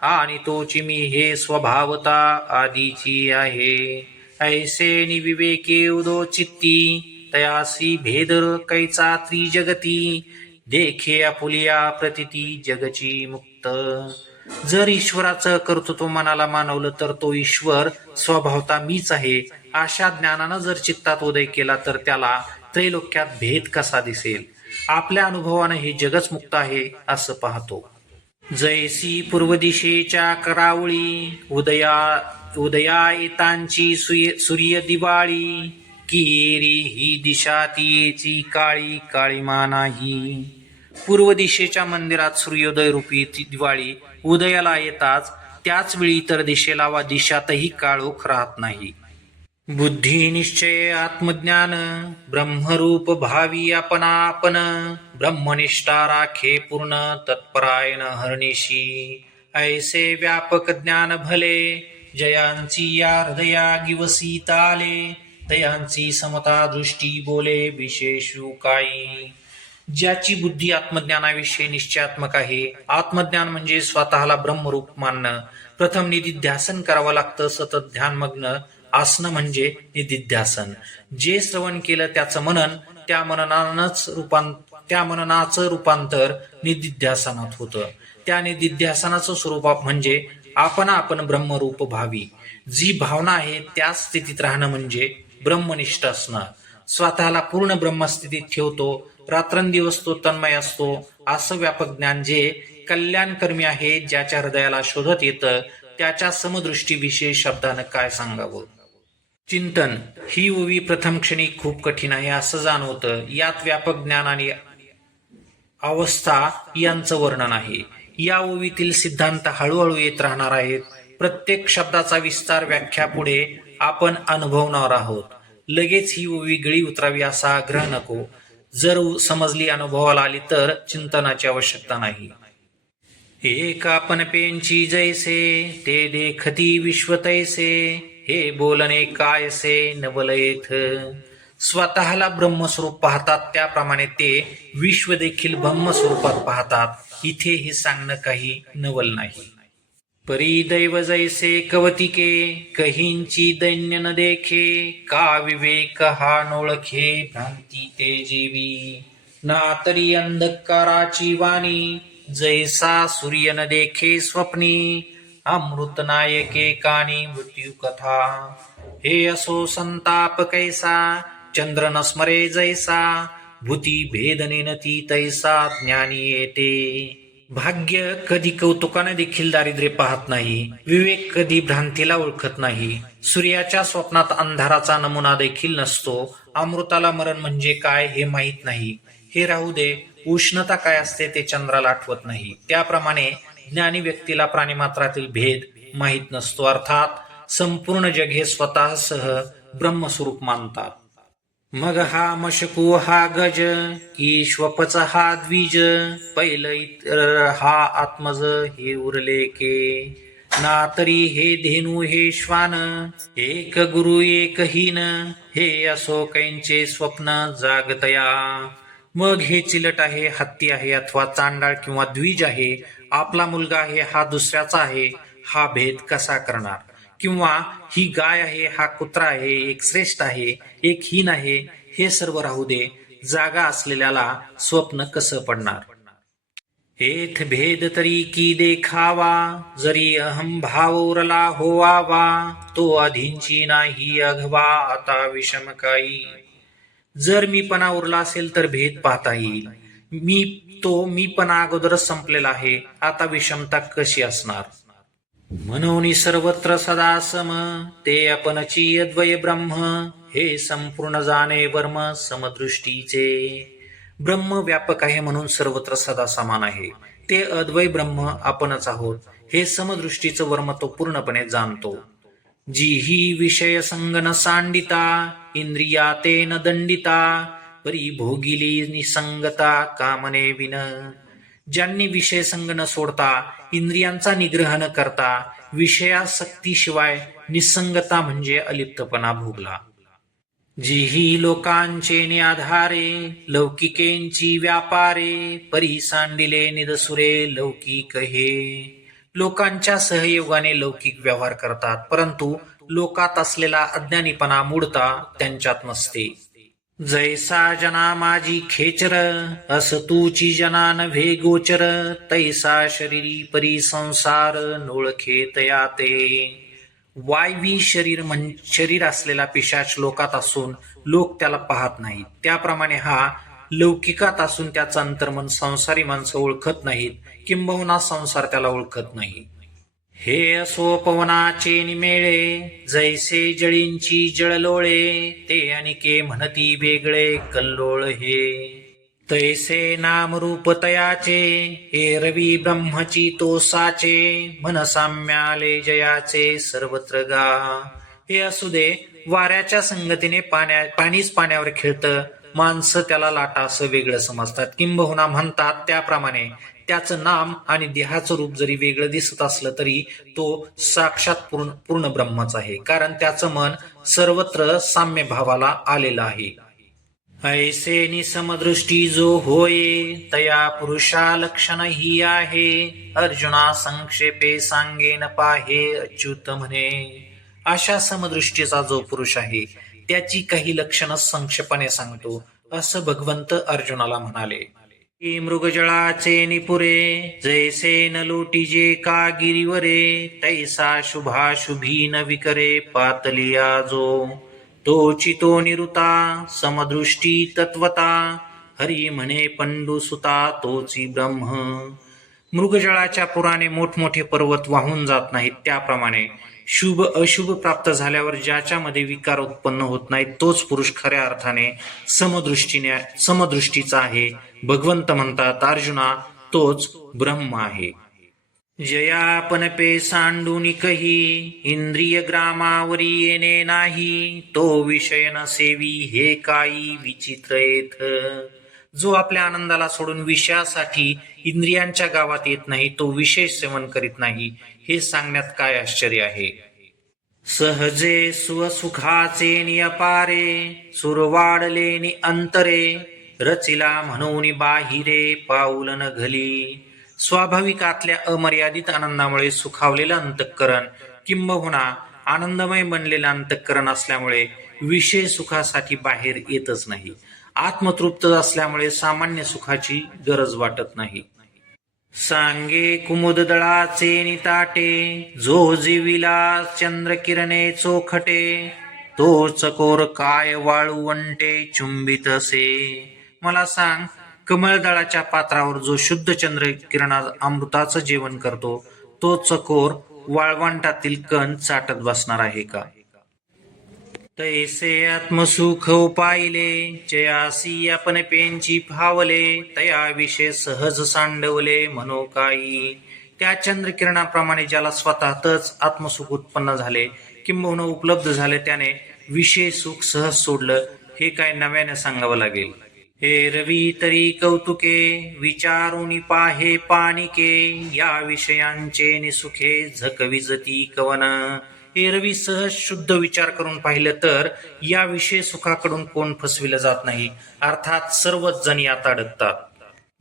आणि तोची मी हे स्वभावता आदीची आहे. ऐसे निविवेके उदो चित्ती, तयासी भेद कैचा त्रिजगती देखे आपुलिया प्रतिती जगची मुक्त. जर ईश्वराचं कर्तृत्व मनाला मानवलं तर तो ईश्वर स्वभावता मीच आहे अशा ज्ञानानं जर चित्तात उदय केला तर त्याला त्रैलोक्यात भेद कसा दिसेल. आपल्या अनुभवानं हे जगच मुक्त आहे असं पाहतो. जैसी पूर्व दिशेच्या करावळी उदया येतांची सूर्य दिवाळी किरी ही दिशा तियेची काळी काळीमा नाही. पूर्व दिशेच्या मंदिरात सूर्योदय रूपी दिवाळी उदयाला येताच त्याच वेळी इतर दिशेला वा दिशातही काळोख राहत नाही. बुद्धी निश्चय आत्मज्ञान ब्रह्मरूप भावी आपण ब्रह्मनिष्ठा राखे पूर्ण तत्परायण हरणीशी. ऐसे व्यापक ज्ञान भले जयांची या हृदया गिवसीत आले तयांची समता दृष्टी बोले विशेषू काही. ज्याची बुद्धी आत्मज्ञानाविषयी निश्चयात्मक आहे. आत्मज्ञान म्हणजे स्वतःला ब्रह्मरूप मानणं. प्रथम निधिध्यासन करावं लागतं. सतत ध्यानमग्न आसनं म्हणजे निधिध्यासन. जे श्रवण केलं त्याचं मनन, त्या मननाचं रूपांतर निधिध्यासनात होतं. त्या निधिध्यासनाचं स्वरूप म्हणजे आपण ब्रह्मरूप भावी. जी भावना आहे त्याच स्थितीत राहणं म्हणजे ब्रह्मनिष्ठ असणं. स्वतःला पूर्ण ब्रह्मस्थितीत ठेवतो. रात्रंदिवस तो तन्मय असतो. असं व्यापक ज्ञान जे कल्याणकर्मी आहे, ज्याच्या हृदयाला शोधत येतं त्याच्या समदृष्टीविषयी शब्दानं काय सांगावं. चिंतन ही ओवी प्रथम क्षणी खूप कठीण आहे असं जाणवतं. यात व्यापक ज्ञान आणि अवस्था यांचं वर्णन आहे. या ओवीतील सिद्धांत हळूहळू येत राहणार आहेत. प्रत्येक शब्दाचा विस्तार व्याख्या पुढे आपण अनुभवणार आहोत. लगेच ही ओवी गळी उतरावी असा आग्रह नको. जर समजली, अनुभवाला आली तर चिंतनाची आवश्यकता नाही. एक आपण पेंची जैसे ते देखती विश्व तैसे हे बोलणे कायसे नवलयेथ. स्वतःला ब्रह्मस्वरूप पाहतात त्याप्रमाणे ते विश्व देखील ब्रह्मस्वरूपात पाहतात. इथे हे सांगणं काही नवल नाही. परी दैव जैसे कवतिके कहींची दैन्य न देखे का विवेक हा नोळखे भ्रांती ते जीवी. ना तरी अंधकाराची वाणी जैसा सूर्य न देखे स्वप्नी अमृत नायके कानी मृत्यू कथा. हे असो संताप कैसा चंद्र न स्मरे जैसा भूती भेदने नती तैसा ज्ञानी येते. भाग्य कधी कौतुकाने देखील दारिद्र्य पाहत नाही. विवेक कधी भ्रांतीला ओळखत नाही. सूर्याच्या स्वप्नात अंधाराचा नमुना देखील नसतो. अमृताला मरण म्हणजे काय हे माहीत नाही. हे राहू दे, उष्णता काय असते ते चंद्राला आठवत नाही. त्याप्रमाणे ज्ञानी व्यक्तीला प्राणिमात्रातील भेद माहीत नसतो. अर्थात संपूर्ण जग हे स्वतःसह ब्रह्मस्वरूप मानतात. मग हा मशकू हा गज की श्वपच हा द्विज पैल इतर हा आत्मज हे उरले के. ना तरी हे धेनू हे श्वान एक गुरु एक हीन हे असो कैंचे स्वप्न जागतया. मग हे चिलट आहे, हत्ती आहे अथवा चांडाळ किंवा द्विज आहे, आपला मुलगा आहे हा दुसऱ्याचा आहे, हा भेद कसा करणार. किंवा ही गाय आहे हा कुत्रा आहे, एक श्रेष्ठ आहे एक हीन आहे, हे सर्व राहू दे. जागा असलेल्याला स्वप्न कसं पडणार. हेथ भेद तरी की देखावा जरी अहम भाव उरला होवावा तो आधींची नाही अघवा आता विषम काही. जर मीपणा उरला असेल तर भेद पाहता येईल. मीपणा अगोदरच संपलेला आहे, आता विषमता कशी असणार. म्हणून सर्वत्र सदा सम ते आपणची अद्वय ब्रह्म हे संपूर्ण जाणे वर्म समदृष्टीचे. ब्रह्म व्यापक आहे म्हणून सर्वत्र सदा समान आहे. ते अद्वय ब्रह्म आपणच आहोत हे समदृष्टीचं वर्म तो पूर्णपणे जाणतो. जी ही विषय संग न सांडिता इंद्रिया ते न दंडिता परी भोगिली निसंगता कामने विन. ज्यांनी विषय संग न सोडता इंद्रियांचा निग्रह न करता विषयासक्तीशिवाय निसंगता म्हणजे अलिप्तपणा भोगला. जीही लोकांचे न्याधारे लौकिकेंची व्यापारे परी सांडिले निदसुरे लौकिक हे. लोकांच्या सहयोगाने लौकिक व्यवहार करतात, परंतु लोकात असलेला अज्ञानीपणा मूढता त्यांच्यात नसते. जैसा जना माझी खेचर, अस तूची जना नव्हे गोचर, तैसा शरीरी परी संसार, नोळखे तया ते. वायवी शरीर असलेला पिशाच लोकात असून लोक त्याला पाहत नाहीत, त्याप्रमाणे हा लौकिकात असून त्याचं अंतर्मन संसारी माणसं ओळखत नाहीत, किंबहुना संसार त्याला ओळखत नाही. हे असो पवनाचे निमेळे, जैसे जळींची जळलोळे, ते अनिके म्हणती वेगळे कल्लोळ हे. तैसे नामरूप तयाचे, एरवी ब्रह्मची तो साचे, मन साम्याले जयाचे सर्वत्र गा. हे असू दे, वाऱ्याच्या संगतीने पाणीच पाण्यावर खेळतं, माणसं त्याला लाटा असं वेगळं समजतात, किंबहुना म्हणतात त्याप्रमाणे त्याचं नाम आणि देहाचं रूप जरी वेगळं दिसत असलं तरी तो साक्षात पूर्ण ब्रह्मच आहे, कारण त्याचं मन सर्वत्र साम्य भावाला आलेलं आहे. ऐसे निसमदृष्टी जो होये, तया पुरुषा लक्षण ही आहे, अर्जुना संक्षेपे सांगेन पाहे अच्युत म्हणे. अशा समदृष्टीचा जो पुरुष आहे त्याची काही लक्षणं संक्षेपाने सांगतो, असं भगवंत अर्जुनाला म्हणाले. मृगजळाचे निपुरे, जैसे न लोटीजे का गिरीवरे, तैसा शुभाशुभी न विकरे पातलिया जो. तोची तो निरुता समदृष्टी तत्वता, हरी म्हणे पंडू सुता तोची ब्रह्म. मृगजळाच्या पुराने मोठमोठे पर्वत वाहून जात नाहीत, त्याप्रमाणे शुभ अशुभ प्राप्त झाल्यावर ज्याच्यामध्ये विकार उत्पन्न होत नाहीत तोच पुरुष खऱ्या अर्थाने समदृष्टीचा आहे. भगवंत म्हणतात, अर्जुना तोच ब्रह्म आहे. जयापन पे सांडून कही, इंद्रिय ग्रामावरी येणे नाही, तो विषय न सेवी हे काही विचित्र येथ. जो आपल्या आनंदाला सोडून विषयासाठी इंद्रियांच्या गावात येत नाही तो विशेष सेवन करीत नाही, हे सांगण्यात काय आश्चर्य आहे. सहजे सुखसुखाचे नियपारे, सुरवाडले नि अंतरे, रचिला म्हणून बाहिरे पाऊल न घली. स्वाभाविक आतल्या अमर्यादित आनंदामुळे सुखावलेलं अंतःकरण किंबहुना आनंदमय बनलेलं अंतःकरण असल्यामुळे विषय सुखासाठी बाहेर येतच नाही. आत्मतृप्त असल्यामुळे सामान्य सुखाची गरज वाटत नाही. सांगे कुमुद दळाचे निताटे, जो जीविला चंद्रकिरणे चोखटे, तो चकोर काय वाळवंटे चुंबित असे. मला सांग, कमळदळाच्या पात्रावर जो शुद्ध चंद्रकिरणा अमृताचं जेवण करतो तो चकोर वाळवंटातील कण चाटत बसणार आहे का. तैसे आत्मसुख उपायले, जयासी आपण पेंची फावले, तया विषय सहज सांडवले म्हणो काही. त्या चंद्रकिरणाप्रमाणे ज्याला स्वतःतच आत्मसुख उत्पन्न झाले किंबहुना उपलब्ध झाले त्याने विषय सुख सहज सोडलं, हे काय नव्याने सांगावं लागेल. हे रवी तरी कौतुके, विचारून पाहे पानिके, या विषयांचे निसुखे झकविजती कवन. हे रवी सहज शुद्ध विचार करून पाहिलं तर या विषय सुखाकडून कोण फसविलं जात नाही, अर्थात सर्वच जण यात अडकतात.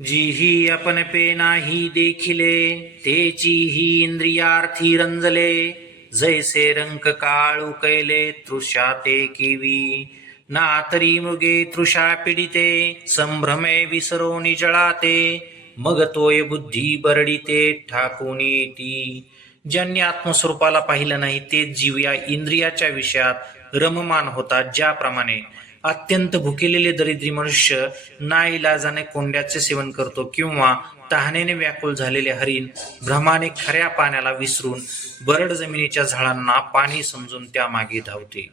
जीही आपण पे नाही देखिले, तेची ही इंद्रियार्थी रंजले, जैसे रंक काळू कैले तृषा ते किवी. ना तरी मृगे तृषा पीडिते, संभ्रमे विसरो निजळाते, मग तोय बुद्धी बरडिते ठाकून येती. ज्यांनी आत्मस्वरूपाला पाहिलं नाही तेच जीव या इंद्रियाच्या विषयात रममान होतात. ज्याप्रमाणे अत्यंत भुकेलेले दरिद्री मनुष्य नाईलाजाने कोंड्याचे सेवन करतो किंवा तहानेने व्याकुळ झालेले हरिण भ्रमाने खऱ्या पाण्याला विसरून बरड जमिनीच्या झाडांना पाणी समजून त्यामागे धावते.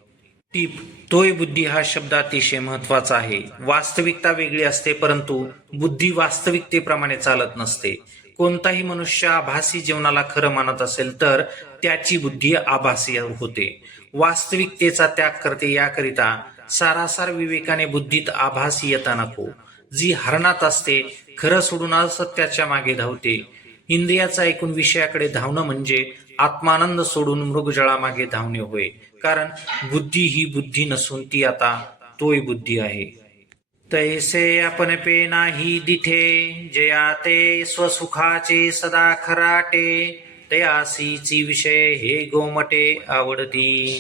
टीप: तोय बुद्धी हा शब्द अतिशय महत्वाचा आहे. वास्तविकता वेगळी असते, परंतु बुद्धी वास्तविकतेप्रमाणे चालत नसते. कोणताही मनुष्य आभासी जीवनाला खरं मानत असेल तर त्याची बुद्धी आभासी होते, वास्तविकतेचा त्याग करते. याकरिता सारासार विवेकाने बुद्धीत आभासीयता नको. जी हरणात असते, खरं सोडून असत्याच्या मागे धावते. इंद्रियाचं ऐकून विषयाकडे धावणं म्हणजे आत्मानंद सोडून मृगजळामागे धावणे होय, कारण बुद्धी ही बुद्धी नसून ती आता तोय बुद्धी आहे. तैसे आपण पे नाही दिठे, जया ते स्वसुखाचे सदा खराटे, तयासीची विषय हे गोमटे आवडती.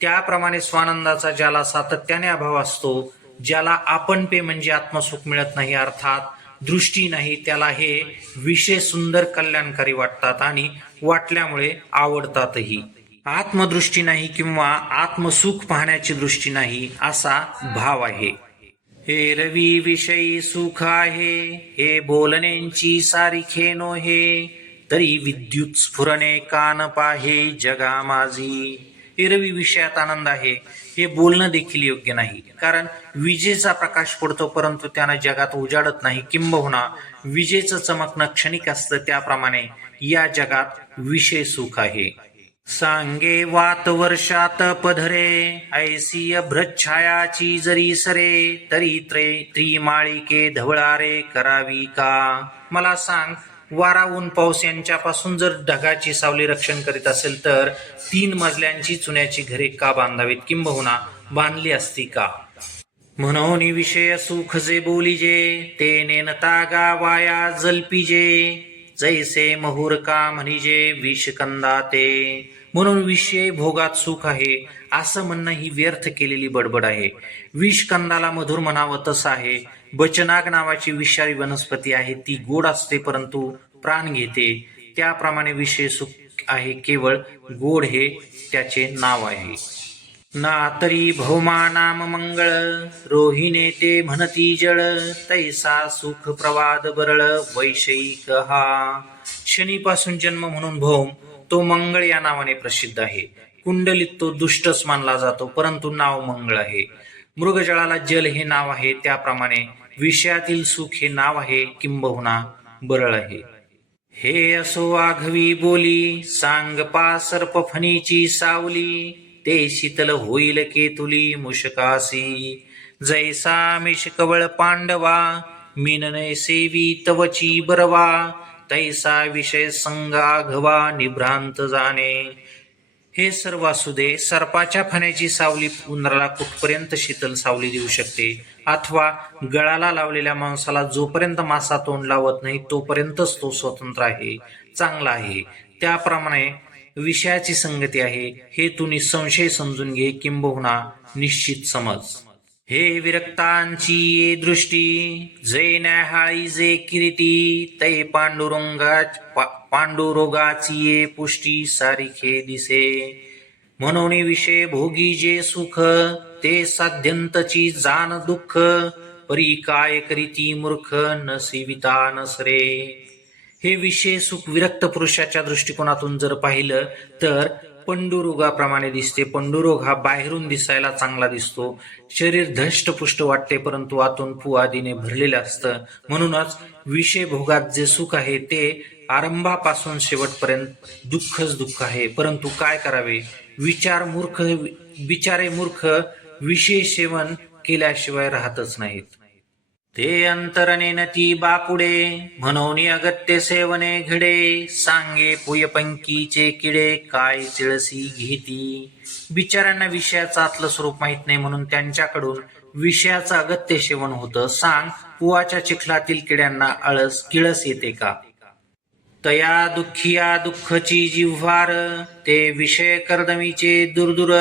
त्याप्रमाणे स्वानंदाचा ज्याला सातत्याने अभाव असतो, ज्याला आपणपे म्हणजे आत्मसुख मिळत नाही, अर्थात दृष्टी नाही, त्याला हे विषय सुंदर कल्याणकारी वाटतात आणि वाटल्यामुळे आवडतातही. आत्मदृष्टी नाही किंवा आत्मसुख पाहण्याची दृष्टी नाही असा भाव आहे. हे रवी विषयी सुख आहे, हे बोलण्यांची सारिखे नोहे, तरी विद्युत स्फुरणे कान पाहे जगा माझी. हे रवी विषयात आनंद आहे, हे बोलणं देखील योग्य नाही, कारण विजेचा प्रकाश पडतो परंतु त्यानं जगात उजाडत नाही. किंबहुना विजेचं चमकणं क्षणिक असतं, त्याप्रमाणे या जगात विषय सुख आहे. सांगे वात वर्षात पधरे, ऐसी भ्रच्छायाची जरी सरे, तरी त्रिमाळिके धवळारे करावी का. मला सांग, वारा ऊन पाऊस यांच्यापासून जर ढगाची सावली रक्षण करीत असेल तर 3 मजल्यांची चुन्याची घरे का बांधावीत, किंबहुना बांधली असती का. म्हणून विषय सुख जे बोलिजे, ते नेनता गावाया जल्पिजे, जैसे महुर का म्हणिजे विषकंदा ते. म्हणून विषय भोगात सुख आहे असं म्हणणं ही व्यर्थ केलेली बडबड आहे. विषकंदाला मधुर म्हणावं तसं आहे. बचनाग नावाची विषारी वनस्पती आहे, ती गोड असते परंतु प्राण घेते. त्याप्रमाणे विषय सुख आहे, केवळ गोड हे त्याचे नाव आहे. ना तरी भौमा नाम मंगळ, रोहिणे ते म्हणती जळ, तैसा सुख प्रवाद बरळ वैषयिक हा. शनीपासून जन्म म्हणून भौम तो मंगळ या नावाने प्रसिद्ध आहे. कुंडलीत तो दुष्टच मानला जातो परंतु नाव मंगळ आहे. मृगजळाला जल हे नाव आहे, त्याप्रमाणे विषयातील सुख हे नाव आहे, किंबहुना बरळ आहे. हे असो आघवी बोली, सांग पा सर्प फणीची सावली, ते शीतल होईल केतुली मुशकासी, जैसा मिश कवळ पांडवा, मीनने सेवी तवची बरवा, तैसा विषय संगा घवा निभ्रांत जाणे. हे सर्व असू दे, सर्पाच्या फण्याची सावली उंदराला कुठपर्यंत शीतल सावली देऊ शकते, अथवा गळाला लावलेल्या मांसाला जोपर्यंत मासा तोंड लावत नाही तोपर्यंतच तो स्वतंत्र आहे, चांगला आहे. त्याप्रमाणे विषयाची संगती आहे, हे तू निसंशय समजून घे, किंबहुना निश्चित समज. हे विरक्तांची ये दृष्टी, जे न्याहाळी जे किरीटी, तै पांडुरोगाची ये पुष्टी सारिखे दिसे. म्हणून विषय भोगी जे सुख, ते साध्यंतची जाण दुःख, परी काय करीती मूर्ख न सेविता नसरे. हे विषय सुख विरक्त पुरुषाच्या दृष्टिकोनातून जर पाहिलं तर पंडुरोगाप्रमाणे दिसते. पंडुरोग हा बाहेरून दिसायला चांगला दिसतो, शरीर धष्टपुष्ट वाटते परंतु आतून पुआदीने भरलेलं असतं. म्हणूनच विषय भोगात जे सुख आहे ते आरंभापासून शेवटपर्यंत दुःखच दुःख आहे. परंतु काय करावे, बिचारे मूर्ख विषय सेवन केल्याशिवाय राहतच नाहीत. ते अंतरणे नती बापुडे, म्हणून अगत्य सेवने घडे, सांगे पुयपंकीचे किडे काय चिळसी घेती. बिचाऱ्यांना विषयाचं आतलं स्वरूप माहित नाही म्हणून त्यांच्याकडून विषयाचं अगत्य सेवन होतं. सांग, पुवाच्या चिखलातील किड्यांना किळस येते का. तया दुःखिया दुःखची जिव्हार, ते विषय कर्दमीचे दुर्दुर,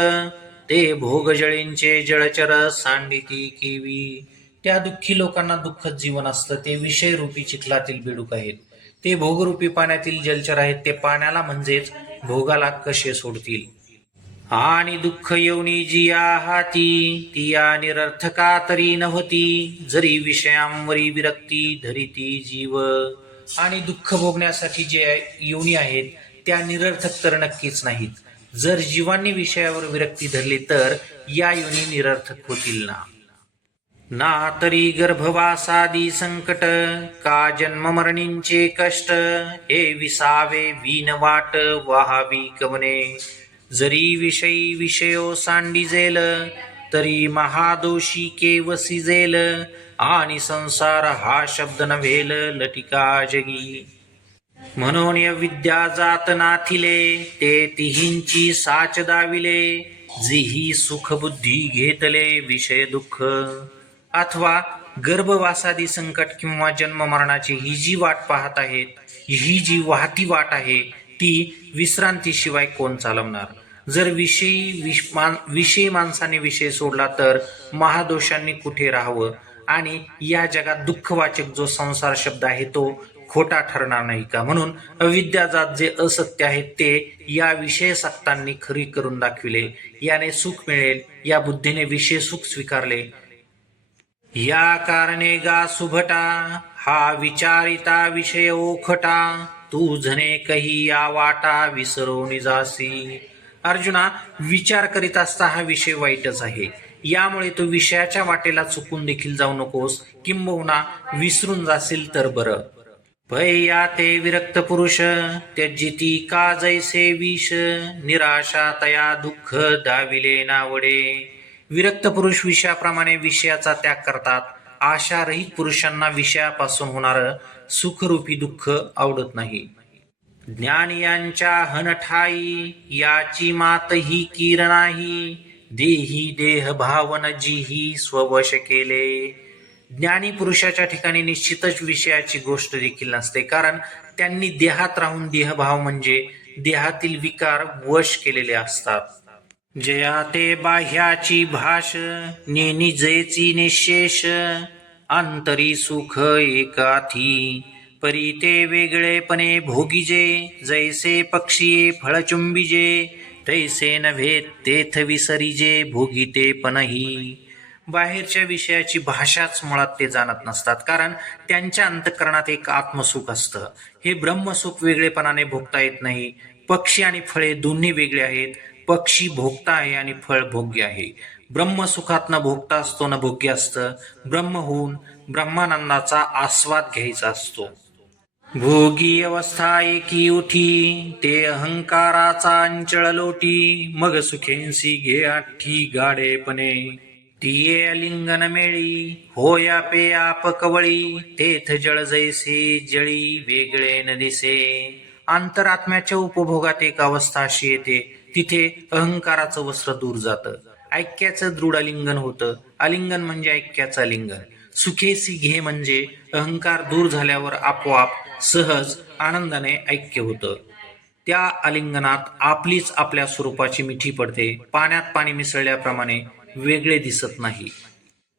ते भोगजळींचे जळचर सांडिती केवी. त्या दुःखी लोकांना दुःखच जीवन असतं, ते विषय रूपी चिखलातील बेडूक आहेत. ते भोगरूपी पाण्यातील जलचर आहेत, ते पाण्याला म्हणजेच भोगाला कसे सोडतील. आणि दुःख येऊनी जिया हाती, तिया निरर्थका तरी नव्हती, जरी विषयांवरी विरक्ती धरिती जीव. आणि दुःख भोगण्यासाठी जे योनी आहेत त्या निरर्थक तर नक्कीच नाहीत. जर जीवांनी विषयावर विरक्ती धरली तर या योनी निरर्थक होतील ना. ना तरी गर्भवासादी संकट, का जन्म मरणींचे कष्ट, हे विसावे वीन वाट वाहावी कवने. जरी विषयी विषयो सांडिजेल, तरी महादोषी केवसिजेल, आणि संसार हा शब्द नव्हेल लटिका जगी. म्हणून विद्या जात नाथिले, ते तिहींची साच दाविले, जिही सुख बुद्धी घेतले विषय दुःख. अथवा गर्भवासादी संकट किंवा जन्म मरणाची ही जी वाट पाहत आहेत, ही जी वाहती वाट आहे ती विश्रांतीशिवाय कोण चालवणार. जर विषयी माणसाने विषय सोडला तर महादोषांनी कुठे राहावं आणि या जगात दुःखवाचक जो संसार शब्द आहे तो खोटा ठरणार नाही का? म्हणून अविद्याजात जे असत्य आहे ते या विषयसक्तांनी खरी करून दाखविले. याने सुख मिळेल या बुद्धीने विषय सुख स्वीकारले. या कारणे गा सुभटा हा विचारिता विषय ओखटा तू झने कही या वाटा विसरून जासी. अर्जुना, विचार करीत असता हा विषय वाईटच आहे. यामुळे तू विषयाच्या वाटेला चुकून देखील जाऊ नकोस, किंबहुना विसरून जाशील तर बरं. भया ते विरक्त पुरुष त्यजिती का जैसे विष निराशा तया दुःख दाविले नावडे. विरक्त पुरुष विषयाप्रमाणे विषयाचा त्याग करतात. आशारहित पुरुषांना विषयापासून होणारं सुखरूपी दुःख आवडत नाही. ज्ञानियांच्या हनठाई याची मात ही कीर नाही देही देह भावन जीही स्ववश केले. ज्ञानी पुरुषाच्या ठिकाणी निश्चितच विषयाची गोष्ट देखील नसते, कारण त्यांनी देहात राहून देहभाव म्हणजे देहातील विकार वश केलेले असतात. जया ते बाह्याची भाष निजेची निशेष अंतरी सुख एकाथी परी ते वेगळेपणे भोगिजे जैसे पक्षी फळचुंबिजे तैसे नव्हे तेथ विसरिजे भोगिते पणही. बाहेरच्या विषयाची भाषाच मुळात ते जाणत नसतात, कारण त्यांच्या अंतःकरणात एक आत्मसुख असतं. हे ब्रह्मसुख वेगळेपणाने भोगता येत नाही. पक्षी आणि फळे दोन्ही वेगळे आहेत. पक्षी भोगता आहे आणि फळ भोग्य आहे. ब्रह्मसुखात न भोगता असतो न भोग्य असतं. ब्रह्म होऊन ब्रह्मानंदाचा आस्वाद घ्यायचा असतो. भोगी अवस्था एकी उठी ते अहंकाराचा अंचळ लोटी मग सुखेंसी घे आठी गाडेपणे तिये अलिंगन मेळी होया पे आप कवळी तेथ जळ जैसे जळी वेगळे न दिसे. अंतरात्म्याच्या उपभोगात एक अवस्था अशी येते तिथे अहंकाराचं वस्त्र दूर जातं. ऐक्याचं दृढ आलिंगन होतं. आलिंगन म्हणजे ऐक्याचं आलिंगन. सुखेसी घे म्हणजे अहंकार दूर झाल्यावर आपोआप सहज आनंदाने ऐक्य होतं. त्या आलिंगनात आपलीच आपल्या स्वरूपाची मिठी पडते. पाण्यात पाणी मिसळल्याप्रमाणे वेगळे दिसत नाही.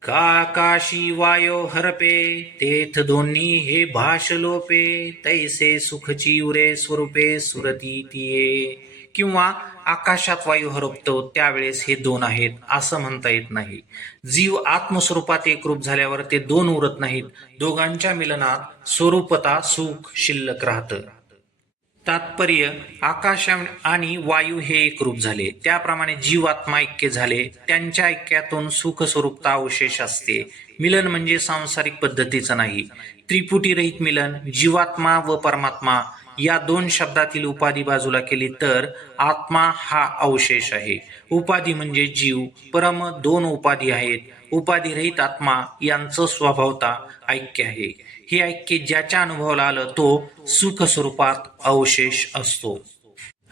का आकाशी वायो हरपे तेथ दोन्ही हे भाष लोपे तैसे सुखची उरे स्वरूपे सुरती तिये. किंवा आकाशात वायू हरपतो त्यावेळेस हे दोन आहेत असं म्हणता येत नाही. जीव आत्मस्वरूपात एकरूप झाल्यावर ते दोन उरत नाहीत. दोघांच्या मिलनात स्वरूपता सुख शिल्लक राहतं. तात्पर्य, आकाश आणि वायू हे एकरूप झाले त्याप्रमाणे जीवात्मा ऐक्य झाले. त्यांच्या ऐक्यातून सुख स्वरूपता अवशेष असते. मिलन म्हणजे सांसारिक पद्धतीचं नाही. त्रिपुटीरहित मिलन जीवात्मा व परमात्मा या दोन शब्दातील उपाधी बाजूला केली तर आत्मा हा अवशेष आहे. उपाधी म्हणजे जीव, परम दोन उपाधी आहेत. उपाधिरहित आत्मा यांचं स्वभावता ऐक्य आहे. हे ऐक्य ज्याच्या अनुभवाला आलं तो सुख स्वरूपात अवशेष असतो.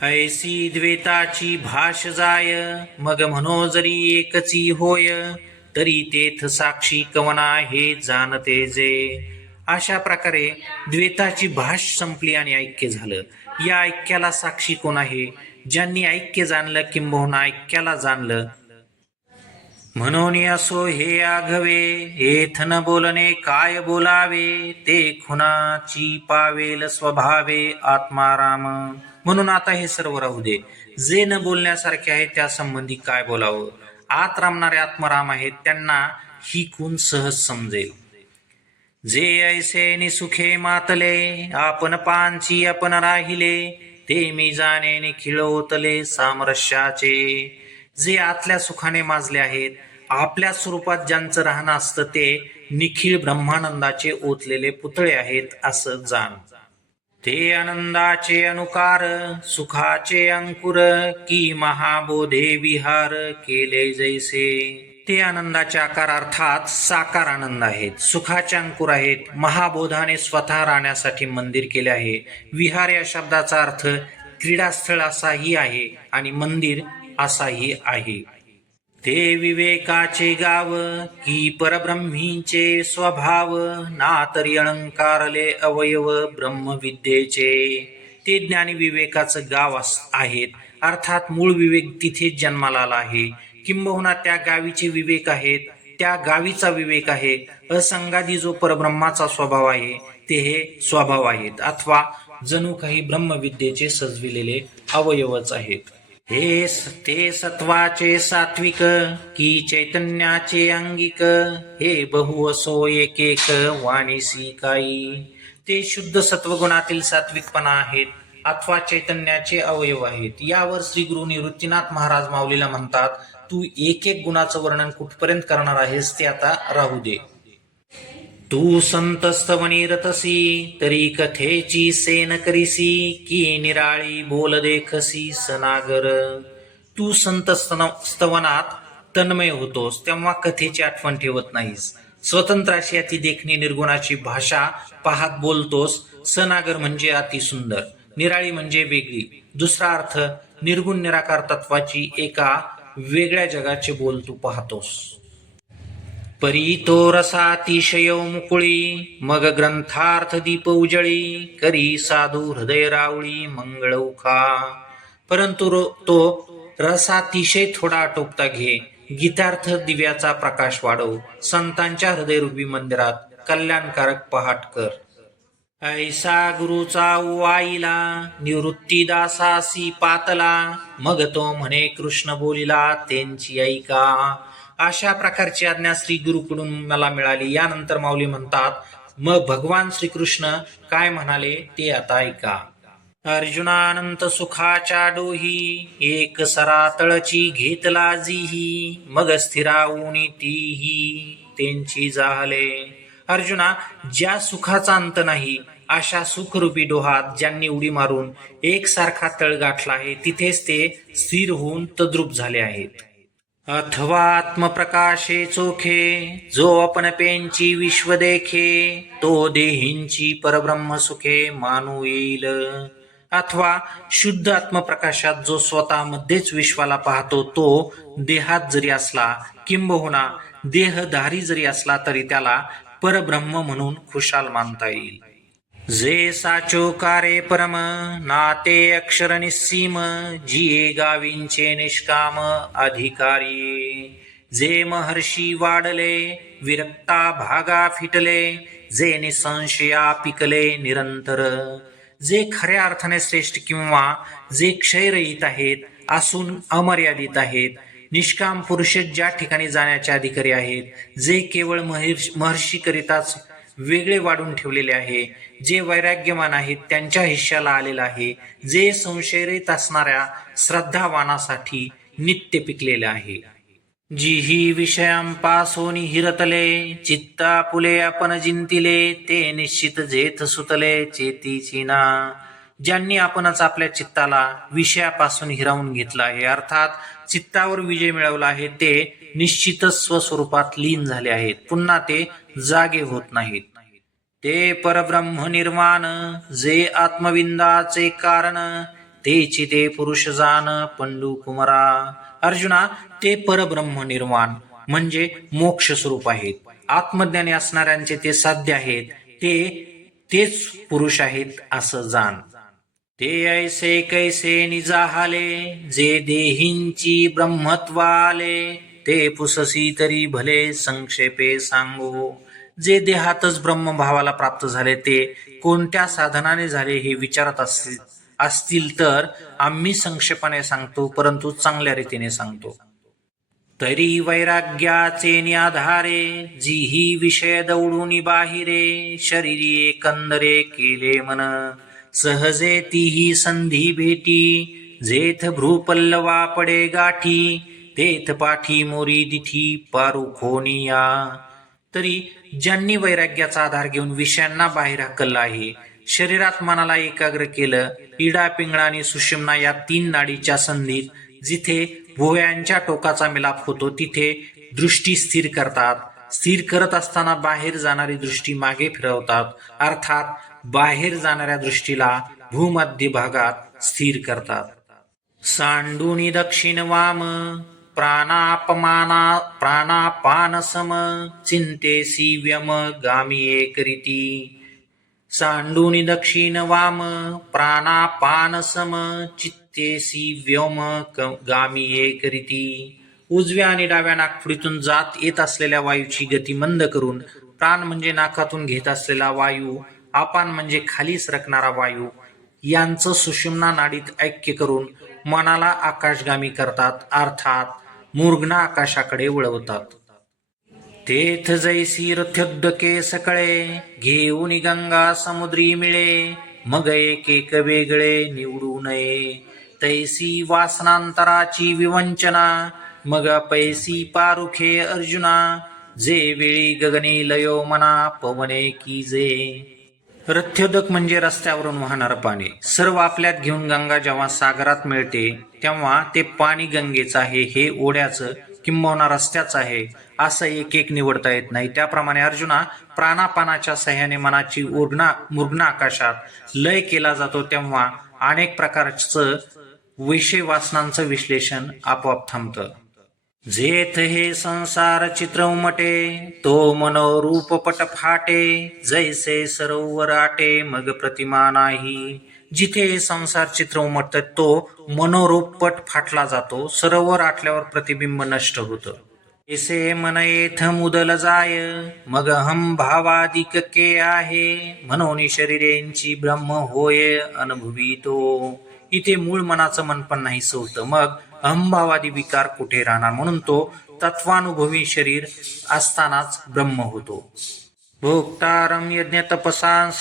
ऐसी द्वैताची भाष जाय मग म्हणो जरी एकची होय तरी तेथ साक्षी कवना हे जाणते जे. अशा प्रकारे द्वैताची भाष संपली आणि ऐक्य झालं. या ऐक्याला साक्षी कोण आहे? ज्यांनी ऐक्य जाणलं किंबहुना ऐक्याला जाणलं. म्हणून असो हे आघवे येथ न बोलणे काय बोलावे ते खुनाची पावेल स्वभावे आत्माराम. म्हणून आता हे सर्व राहू दे. जे न बोलण्यासारखे आहे त्या संबंधी काय बोलावं? आत रामणारे आत्माराम आहेत त्यांना ही खून सहज समजेल. जे ऐसे निसुखे मातले आपण पांची आपण राहिले ते मी जाणे निखिळवतले सामरस्याचे. जे आतल्या सुखाने माजले आहेत, आपल्या स्वरूपात ज्यांचं राहणं असतं ते निखिळ ब्रह्मानंदाचे ओतलेले पुतळे आहेत असं जाण. ते आनंदाचे अनुकार सुखाचे अंकुर की महाबोधे विहार केले जैसे. ते आनंदाचे आकार अर्थात साकार आनंद आहेत. सुखाचे अंकुर आहेत. महाबोधाने स्वतः राहण्यासाठी मंदिर केले आहे. विहार या शब्दाचा अर्थ क्रीडास्थळ असाही आहे आणि मंदिर असाही आहे. ते विवेकाचे गाव की परब्रह्मीचे स्वभाव ना तरी अलंकारले अवयव ब्रह्मविद्येचे. ते ज्ञानी विवेकाचं गाव आहेत अर्थात मूळ विवेक तिथेच जन्माला आला आहे. किंबहुना त्या गावीचे विवेक आहेत, त्या गावीचा विवेक आहे. असंगादी जो परब्रह्माचा स्वभाव आहे ते हे स्वभाव आहेत, अथवा जणू काही ब्रह्मविद्येचे सजविलेले अवयवच आहेत. हे ते सत्वाचे सात्विक की चैतन्याचे अंगिक, हे बहु असो एक वाणीसी काही. ते शुद्ध सत्वगुणातील सात्विकपणा आहेत अथवा चैतन्याचे अवयव आहेत. यावर श्री गुरु निवृत्तीनाथ महाराज माऊलीला म्हणतात, तू एक एक गुणाचं वर्णन कुठपर्यंत करणार आहेस ते आता राहू दे. तू संतस्तवनी रतसी तरी कथेची सेन करीसी, की निराळी बोल देखसी सनागर. तू संत स्तवनात तन्मय होतोस तेव्हा कथेची आठवण ठेवत नाहीस. स्वतंत्र अशी अति देखणी निर्गुणाची भाषा पाहत बोलतोस. सनागर म्हणजे अति सुंदर, निराळी म्हणजे वेगळी. दुसरा अर्थ, निर्गुण निराकार तत्वाची एका वेगळ्या जगाचे बोल तू पाहतोस. परी तो रसातिशय मुकुळी, मग ग्रंथार्थ दीप उजळी, करी साधू हृदय रावळी मंगळौखा. परंतु तो रसातिशय थोडा आटोपता घे, गीतार्थ दिव्याचा प्रकाश वाढव, संतांच्या हृदयरूपी मंदिरात कल्याणकारक पहाट कर. ऐसा गुरुचा वाईला निवृत्तीदासासी पातला, मग तो म्हणे कृष्ण बोलिला त्यांची ऐका. अशा प्रकारची आज्ञा श्री गुरुकडून मला मिळाली. यानंतर माऊली म्हणतात, मग भगवान श्रीकृष्ण काय म्हणाले ते आता ऐका. अर्जुनानंत सुखाच्या डोही, एक सरातळची घेतला जीही, मग स्थिरावूनी तीही त्यांची जाहले. अर्जुना, ज्या सुखाचा अंत नाही अशा सुखरूपी डोहात ज्यांनी उडी मारून एकसारखा तळ गाठला आहे, तिथेच ते स्थिर होऊन तद्रूप झाले आहेत. अथवा आत्मप्रकाशे चोखे, जो आपण पेंची विश्व देखे, तो देहींची परब्रह्म सुखे मानू येईल. अथवा शुद्ध आत्मप्रकाशात जो स्वतः मध्येच विश्वाला पाहतो, तो देहात जरी असला किंबहुना देहधारी जरी असला तरी त्याला परब्रह्म म्हणून खुशाल मानता येईल. जे साचोकारे परम नाते अक्षर निस्सीम, जिये गावींचे निष्काम अधिकारी. जे महर्षी वाढले विरक्ता भागा फिटले, जे निसंशया पिकले निरंतर. जे खऱ्या अर्थाने श्रेष्ठ किंवा जे क्षयरहित आहेत असून अमर्यादित आहेत, निष्काम पुरुष ज्या ठिकाणी जाण्याचे अधिकारी आहेत, जे केवळ महर्षीकरिताच वेगळे वाढून ठेवलेले आहे, जे वैराग्यवान आहेत त्यांच्या हिश्याला आलेला आहे, जे संशयरहित असणाऱ्या श्रद्धावानासाठी नित्य पिकलेले आहे. जिही विषयांपासून हिरतले, चित्ता पुले आपण जिंतिले, ते निश्चित जेथ सुतले चेतीची ना. ज्यांनी आपणच आपल्या चित्ताला विषयापासून हिरावून घेतला आहे, अर्थात चित्तावर विजय मिळवला आहे, ते निश्चितच स्वस्वरूपात लीन झाले आहेत, पुन्हा ते जागे होत नाहीत. ते परब्रह्म निर्वाण, जे आत्मविंदाचे कारण, तेची ते पुरुष जाण पंडू कुमारा. अर्जुना, ते परब्रह्म निर्वाण म्हणजे मोक्ष स्वरूप आहेत. आत्मज्ञानी असणाऱ्यांचे ते साध्य आहेत, तेच पुरुष आहेत असं जाण. ते ऐसे कैसे निजाहाले, जे देहींची ब्रह्मत्वाले, ते पुससी तरी भले संक्षेपे सांगू. जे देहातच ब्रह्मभावाला प्राप्त झाले ते कोणत्या साधनाने झाले हे विचारत असतील तर आम्ही संक्षेपाने सांगतो, परंतु चांगल्या रीतीने सांगतो. तरी वैराग्याचे न्याधारे, जीही विषय दौडून बाहिरे, शरीरी एकंदरे केले मन, सहजे तीही संधी भेटी, जेथ भ्रूपल्लवा पडे गाठी, तेथ पाठी मोरी दिठी पारू खोनिया. तरी ज्यांनी वैराग्याचा आधार घेऊन विषयांना बाहेर हकललं आहे, शरीरात मनाला एकाग्र केलं, इडा पिंगळा आणि सुषुम्ना या 3 नाडीच्या संधीत जिथे भुवयांच्या टोकाचा मिलाप होतो तिथे दृष्टी स्थिर करतात. स्थिर करत असताना बाहेर जाणारी दृष्टी मागे फिरवतात, अर्थात बाहेर जाणाऱ्या दृष्टीला भूमध्य भागात स्थिर करतात. सांडूनी दक्षिण वाम, प्राणापान सम, चिंतेसी व्यम गामी एक रीती. सांडूनि दक्षिण वाम प्राणापान सम चित्तेसी व्योम गामी एक रीती. उजव्या आणि डाव्या नाकपुडीतून जात येत असलेल्या वायूची गती मंद करून, प्राण म्हणजे नाकातून घेत असलेला वायू, अपान म्हणजे खाली सरकणारा वायू, यांचं सुषुम्ना नाडीत ऐक्य करून मनाला आकाशगामी करतात, अर्थात मूर्घना आकाशाकडे वळवतात. तेथ जैसी रथ्योदके सकळे घेऊन गंगा समुद्री मिळे, मग एक एक वेगळे निवडू नये. तैसी वासनांतराची विवंचना, मग पैसी पारुखे अर्जुना. जे वेळी गगने लयो मना पवने की जे. रथ्योदक म्हणजे रस्त्यावरून वाहणारं पाणी. सर्व आपल्यात घेऊन गंगा जेव्हा सागरात मिळते तेव्हा ते पाणी गंगेचं आहे, हे ओढ्याचं किंबहुना रस्त्याचं आहे, असं एक एक निवडता येत नाही. त्याप्रमाणे अर्जुना, प्राणापानाच्या सहाय्याने मनाची मूर्घना आकाशात लय केला जातो तेव्हा अनेक प्रकारचं विषय वासनांचं विश्लेषण आपोआप थांबतं. जेथ हे संसार चित्र उमटे, तो मनोरूप पट फाटे. जैसे सरोवर आटे मग प्रतिमा नाही. जिथे हे संसार चित्र उमटतं तो मनोरूप पट फाटला जातो, सरोवर आटल्यावर प्रतिबिंब नष्ट होतं. ऐसे मन येथ मुदल जाय, मग हम भावादिक के आहे. म्हणून शरीरेंची ब्रह्म होय अनुभवितो. इथे मूळ मनाचं मन पण नाहीसं होतं, मग अहंभावादी विकार कुठे राहणार, म्हणून तो तत्वानुभवी शरीर असतानाच ब्रह्म होतो. भोक्तारं यज्ञ तपसांस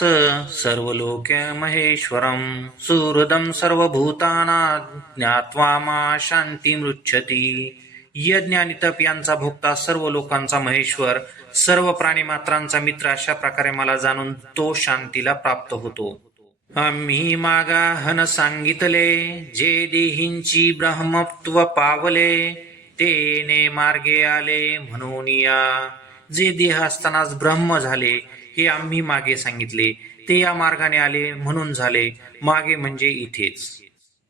सर्वलोक महेश्वरं, सुहृदं सर्वभूतानां ज्ञात्वा मा शांतिमृच्छति. यज्ञ आणि तप यांचा भोक्ता, सर्व लोकांचा महेश्वर, सर्व प्राणीमात्रांचा मित्र, अशा प्रकारे मला जाणून तो शांतीला प्राप्त होतो. आम्ही मागाहन सांगितले, जे देहींची ब्रह्मत्व पावले, तेने मार्गे आले म्हणून या. जे देह असतानाच ब्रह्म झाले हे आम्ही मागे सांगितले, ते या मार्गाने आले म्हणून झाले. मागे म्हणजे इथेच.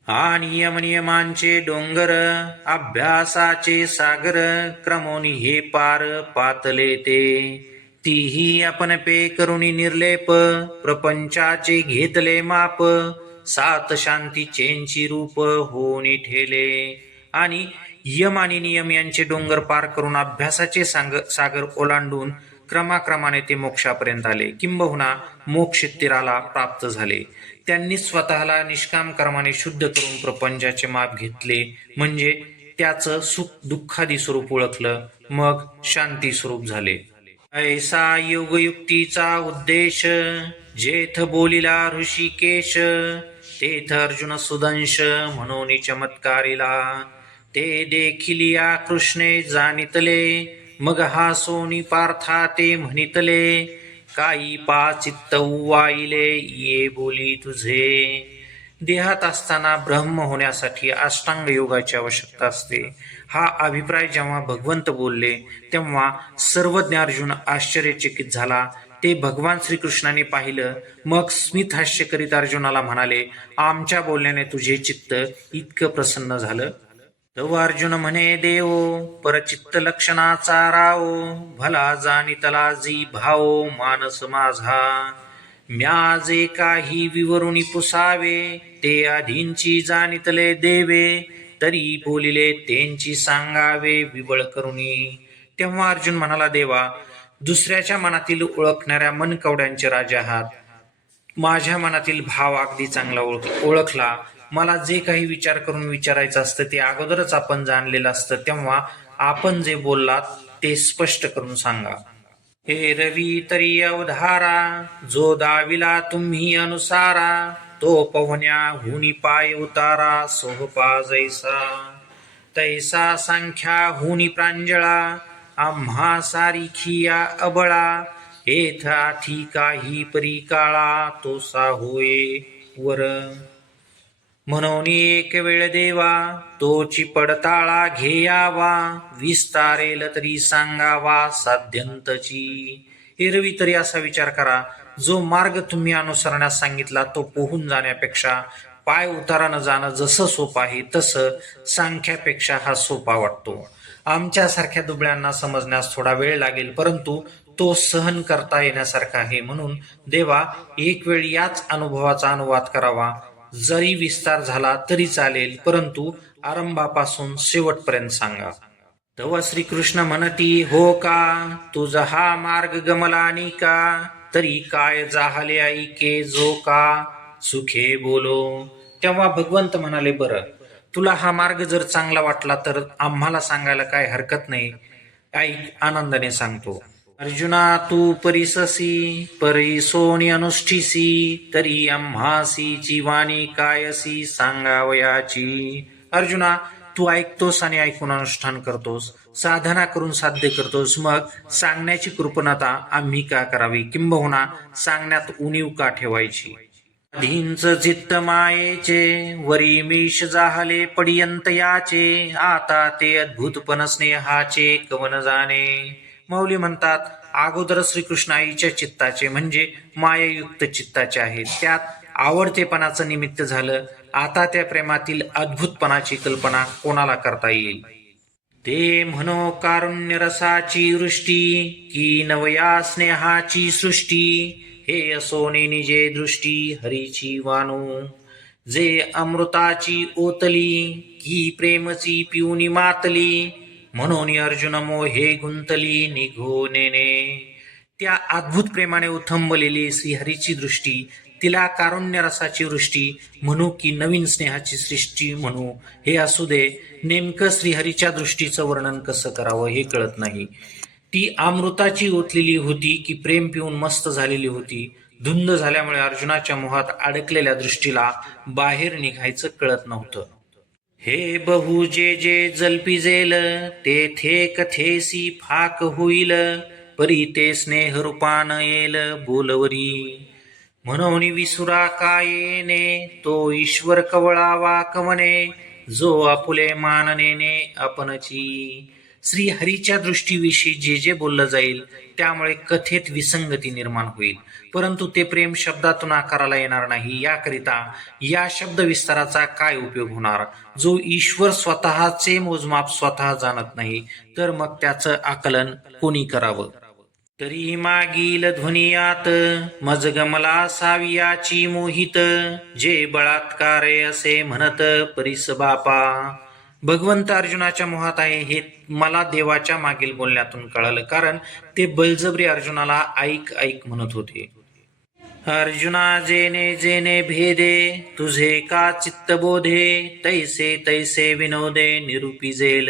हा नियमांचे डोंगर, अभ्यासाचे सागर, क्रमोनी हे पार पातले ते. तीही आपण पे करुणी निर्लेप, प्रपंचाचे घेतले माप. सात शांतीचेंची रूप होनी ठेले. आणि यम आणि नियम यांचे डोंगर पार करून अभ्यासाचे सागर ओलांडून क्रमाक्रमाने ते मोक्षापर्यंत आले, किंबहुना मोक्षतीराला प्राप्त झाले. त्यांनी स्वतःला निष्काम कर्माने शुद्ध करून प्रपंचाचे माप घेतले, म्हणजे त्याचं सुख दुःखादी स्वरूप ओळखलं, मग शांती स्वरूप झाले. ऐसा योगयुक्तीचा उद्देश, जेथ बोलिला ऋषिकेश. तेथ अर्जुन सुदंश म्हणून चमत्कारिला. ते देखिलिया कृष्णे जाणितले, मग हा सोनी पार्था ते म्हणितले. काही पाचित्त उवाईले ये बोली तुझे. देहात असताना ब्रह्म होण्यासाठी अष्टांग योगाची आवश्यकता असते. हा अभिप्राय जेव्हा भगवंत बोलले तेव्हा सर्वज्ञ अर्जुन आश्चर्यचकित झाला. ते भगवान श्रीकृष्णाने पाहिलं, मग स्मित हास्य करीत अर्जुनाला म्हणाले, आमच्या बोलण्याने तुझे चित्त इतकं प्रसन्न झालं. तेव्हा अर्जुन म्हणे, देव परचित्त लक्षणाचा राव, भला जाणितला जी भाव मानस माझा. म्या जे काही विवरुणी पुसावे, ते आधींची जाणितले देवे. तरी बोलिले त्यांची सांगावे विबळ करुणी. तेव्हा अर्जुन म्हणाला, देवा, दुसऱ्याच्या मनातील ओळखणाऱ्या मनकवड्यांचे राजा आहात. माझ्या मनातील भाव अगदी चांगला ओळखला. मला जे काही विचार करून विचारायचं असतं ते अगोदरच आपण जाणलेलं असतं, तेव्हा आपण जे बोललात ते स्पष्ट करून सांगा. हे रवी तरी अवधारा, जो दाविला तुम्ही अनुसारा. तो पवन्या हुनी पाय उतारा, सोहपा जैसा. तैसा संख्या हुनी प्रांजळा, आम्हा सारिखिया अबळा. हेथ आथी काही परी काळा, तोसा होय वर. म्हणून एक वेळ देवा, तोची पडताळा घेयावा. विस्तारेल तरी सांगावा साध्यंतची. एरवी तरी असा विचार करा, जो मार्ग तुम्ही अनुसरण्यास सांगितला तो पोहून जाण्यापेक्षा पाय उतारानं जाणं जसं सोपं आहे, तसं सांख्यापेक्षा हा सोपा वाटतो. आमच्यासारख्या दुबळ्यांना समजण्यास थोडा वेळ लागेल, परंतु तो सहन करता येण्यासारखा आहे. म्हणून देवा, एक वेळ याच अनुभवाचा अनुवाद करावा. जरी विस्तार झाला तरी चालेल, परंतु आरंभापासून शेवटपर्यंत सांगा. तेव्हा श्रीकृष्ण म्हणती, हो का, तुझा हा मार्ग गमला का, तरी काय जाहले ऐके जो का, सुखे बोलो. तेव्हा भगवंत म्हणाले, बरं, तुला हा मार्ग जर चांगला वाटला तर आम्हाला सांगायला काय हरकत नाही, ऐक, आनंदाने सांगतो. अर्जुना, तू परिससी परिसोनी अनुष्ठीसी, तरी आम्हासी जीवानी कायसी सांगावयाची. अर्जुना, तू ऐकतोस आणि ऐकून अनुष्ठान करतोस, साधना करून साध्य करतोस, मग सांगण्याची कृपणता आम्ही का करावी, किंबहुना सांगण्यात उणीव का ठेवायची. धींच चित्त मायेचे, वरी मीश जाहले पर्यंत याचे, आता ते अद्भुतपण स्नेहाचे कवन जाणे. माऊली म्हणतात, अगोदर श्रीकृष्ण आईच्या चित्ताचे म्हणजे मायायुक्त चित्ताचे आहेत, त्यात आवडतेपणाचं निमित्त झालं. आता त्या प्रेमातील अद्भुतपणाची कल्पना कोणाला करता येईल. ते म्हणो कारुण्य रसाची वृष्टी, की नवया स्नेहाची सृष्टी, हे असोने निजे दृष्टी हरीची वानू. जे अमृताची ओतली, की प्रेमची पिऊनी मातली, म्हणून अर्जुन मोहे गुंतली निघो नेने. त्या अद्भुत प्रेमाने उथंबलेली श्रीहरीची दृष्टी, तिला कारुण्य रसाची वृष्टी म्हणू की नवीन स्नेहाची सृष्टी म्हणू, हे असू दे, नेमकं श्रीहरीच्या दृष्टीचं वर्णन कसं करावं हे कळत नाही. ती अमृताची ओतलेली होती की प्रेम पिऊन मस्त झालेली होती. धुंद झाल्यामुळे अर्जुनाच्या मोहात अडकलेल्या दृष्टीला बाहेर निघायचं कळत नव्हतं. हे बहु जे जे जल्पिजेल, ते थे कथेसी फाक होईल, परी ते स्नेह रूपान येल बोलवरी. म्हणून विसुरा कायेने, तो ईश्वर कवळावा कवने, जो आपुले माननेने आपणची. श्री हरीच्या दृष्टीविषयी जे जे बोललं जाईल त्यामुळे कथेत विसंगती निर्माण होईल, परंतु ते प्रेम शब्दातून आकाराला येणार नाही. याकरिता या शब्द विस्ताराचा काय उपयोग होणार. जो ईश्वर स्वतःचे मोजमाप स्वतः जाणत नाही, तर मग त्याचं आकलन कोणी करावं. तरी मागील ध्वनियात मज गमला सावियाची मोहित, जे बळात्कार असे म्हणत परिस बापा. भगवंत अर्जुनाच्या मोहात आहे हे मला देवाच्या मागील बोलण्यातून कळालं, कारण ते बळजबरी अर्जुनाला ऐक ऐक म्हणत होते. अर्जुना, जेने जेने भेदे, तुझे का चित्त बोधे, तैसे तैसे विनोदे निरूपिजेल.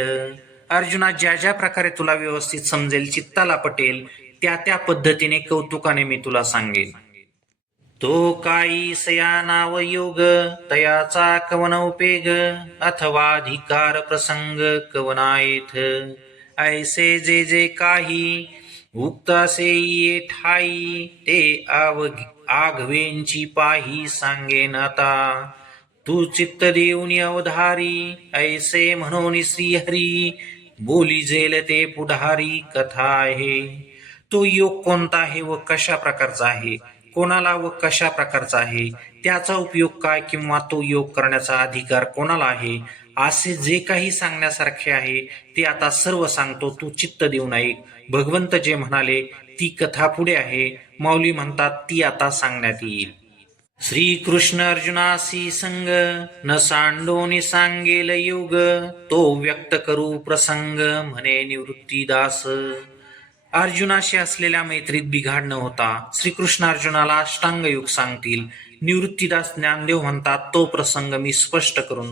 अर्जुना, ज्या ज्या प्रकारे तुला व्यवस्थित समजेल, चित्ताला पटेल, त्या त्या पद्धतीने कौतुकाने मी तुला सांगेन. तो काही सयानाव योग, तयाचा कवन उपेग, अथवा अधिकार प्रसंग कवनायथ. ऐसे जे जे काही उक्तासे ये ठाई, ते आघवेंची पाही सांगेन आता. तू चित्त देऊन अवधारी, ऐसे म्हणून श्रीहरी, बोली जेल ते पुढारी कथा आहे. तो योग कोणता आहे व कशा प्रकारचा आहे, कोणाला व कशा प्रकारचा आहे, त्याचा उपयोग काय किंवा तो योग करण्याचा अधिकार कोणाला आहे, असे जे काही सांगण्यासारखे आहे ते आता सर्व सांगतो, तू चित्त देऊन ऐक. भगवंत जे म्हणाले ती कथा पुढे आहे. माऊली म्हणतात ती आता सांगण्यात येईल. श्रीकृष्ण अर्जुनासी संग, न सांडोनी सांगेल योग, तो व्यक्त करू प्रसंग म्हणे निवृत्तीदास. अर्जुनाशी असलेल्या मैत्रीत बिघाड न होता श्रीकृष्ण अर्जुनाला अष्टांग योग सांगतील. निवृत्तीदास ज्ञानदेव म्हणतात तो प्रसंग मी स्पष्ट करून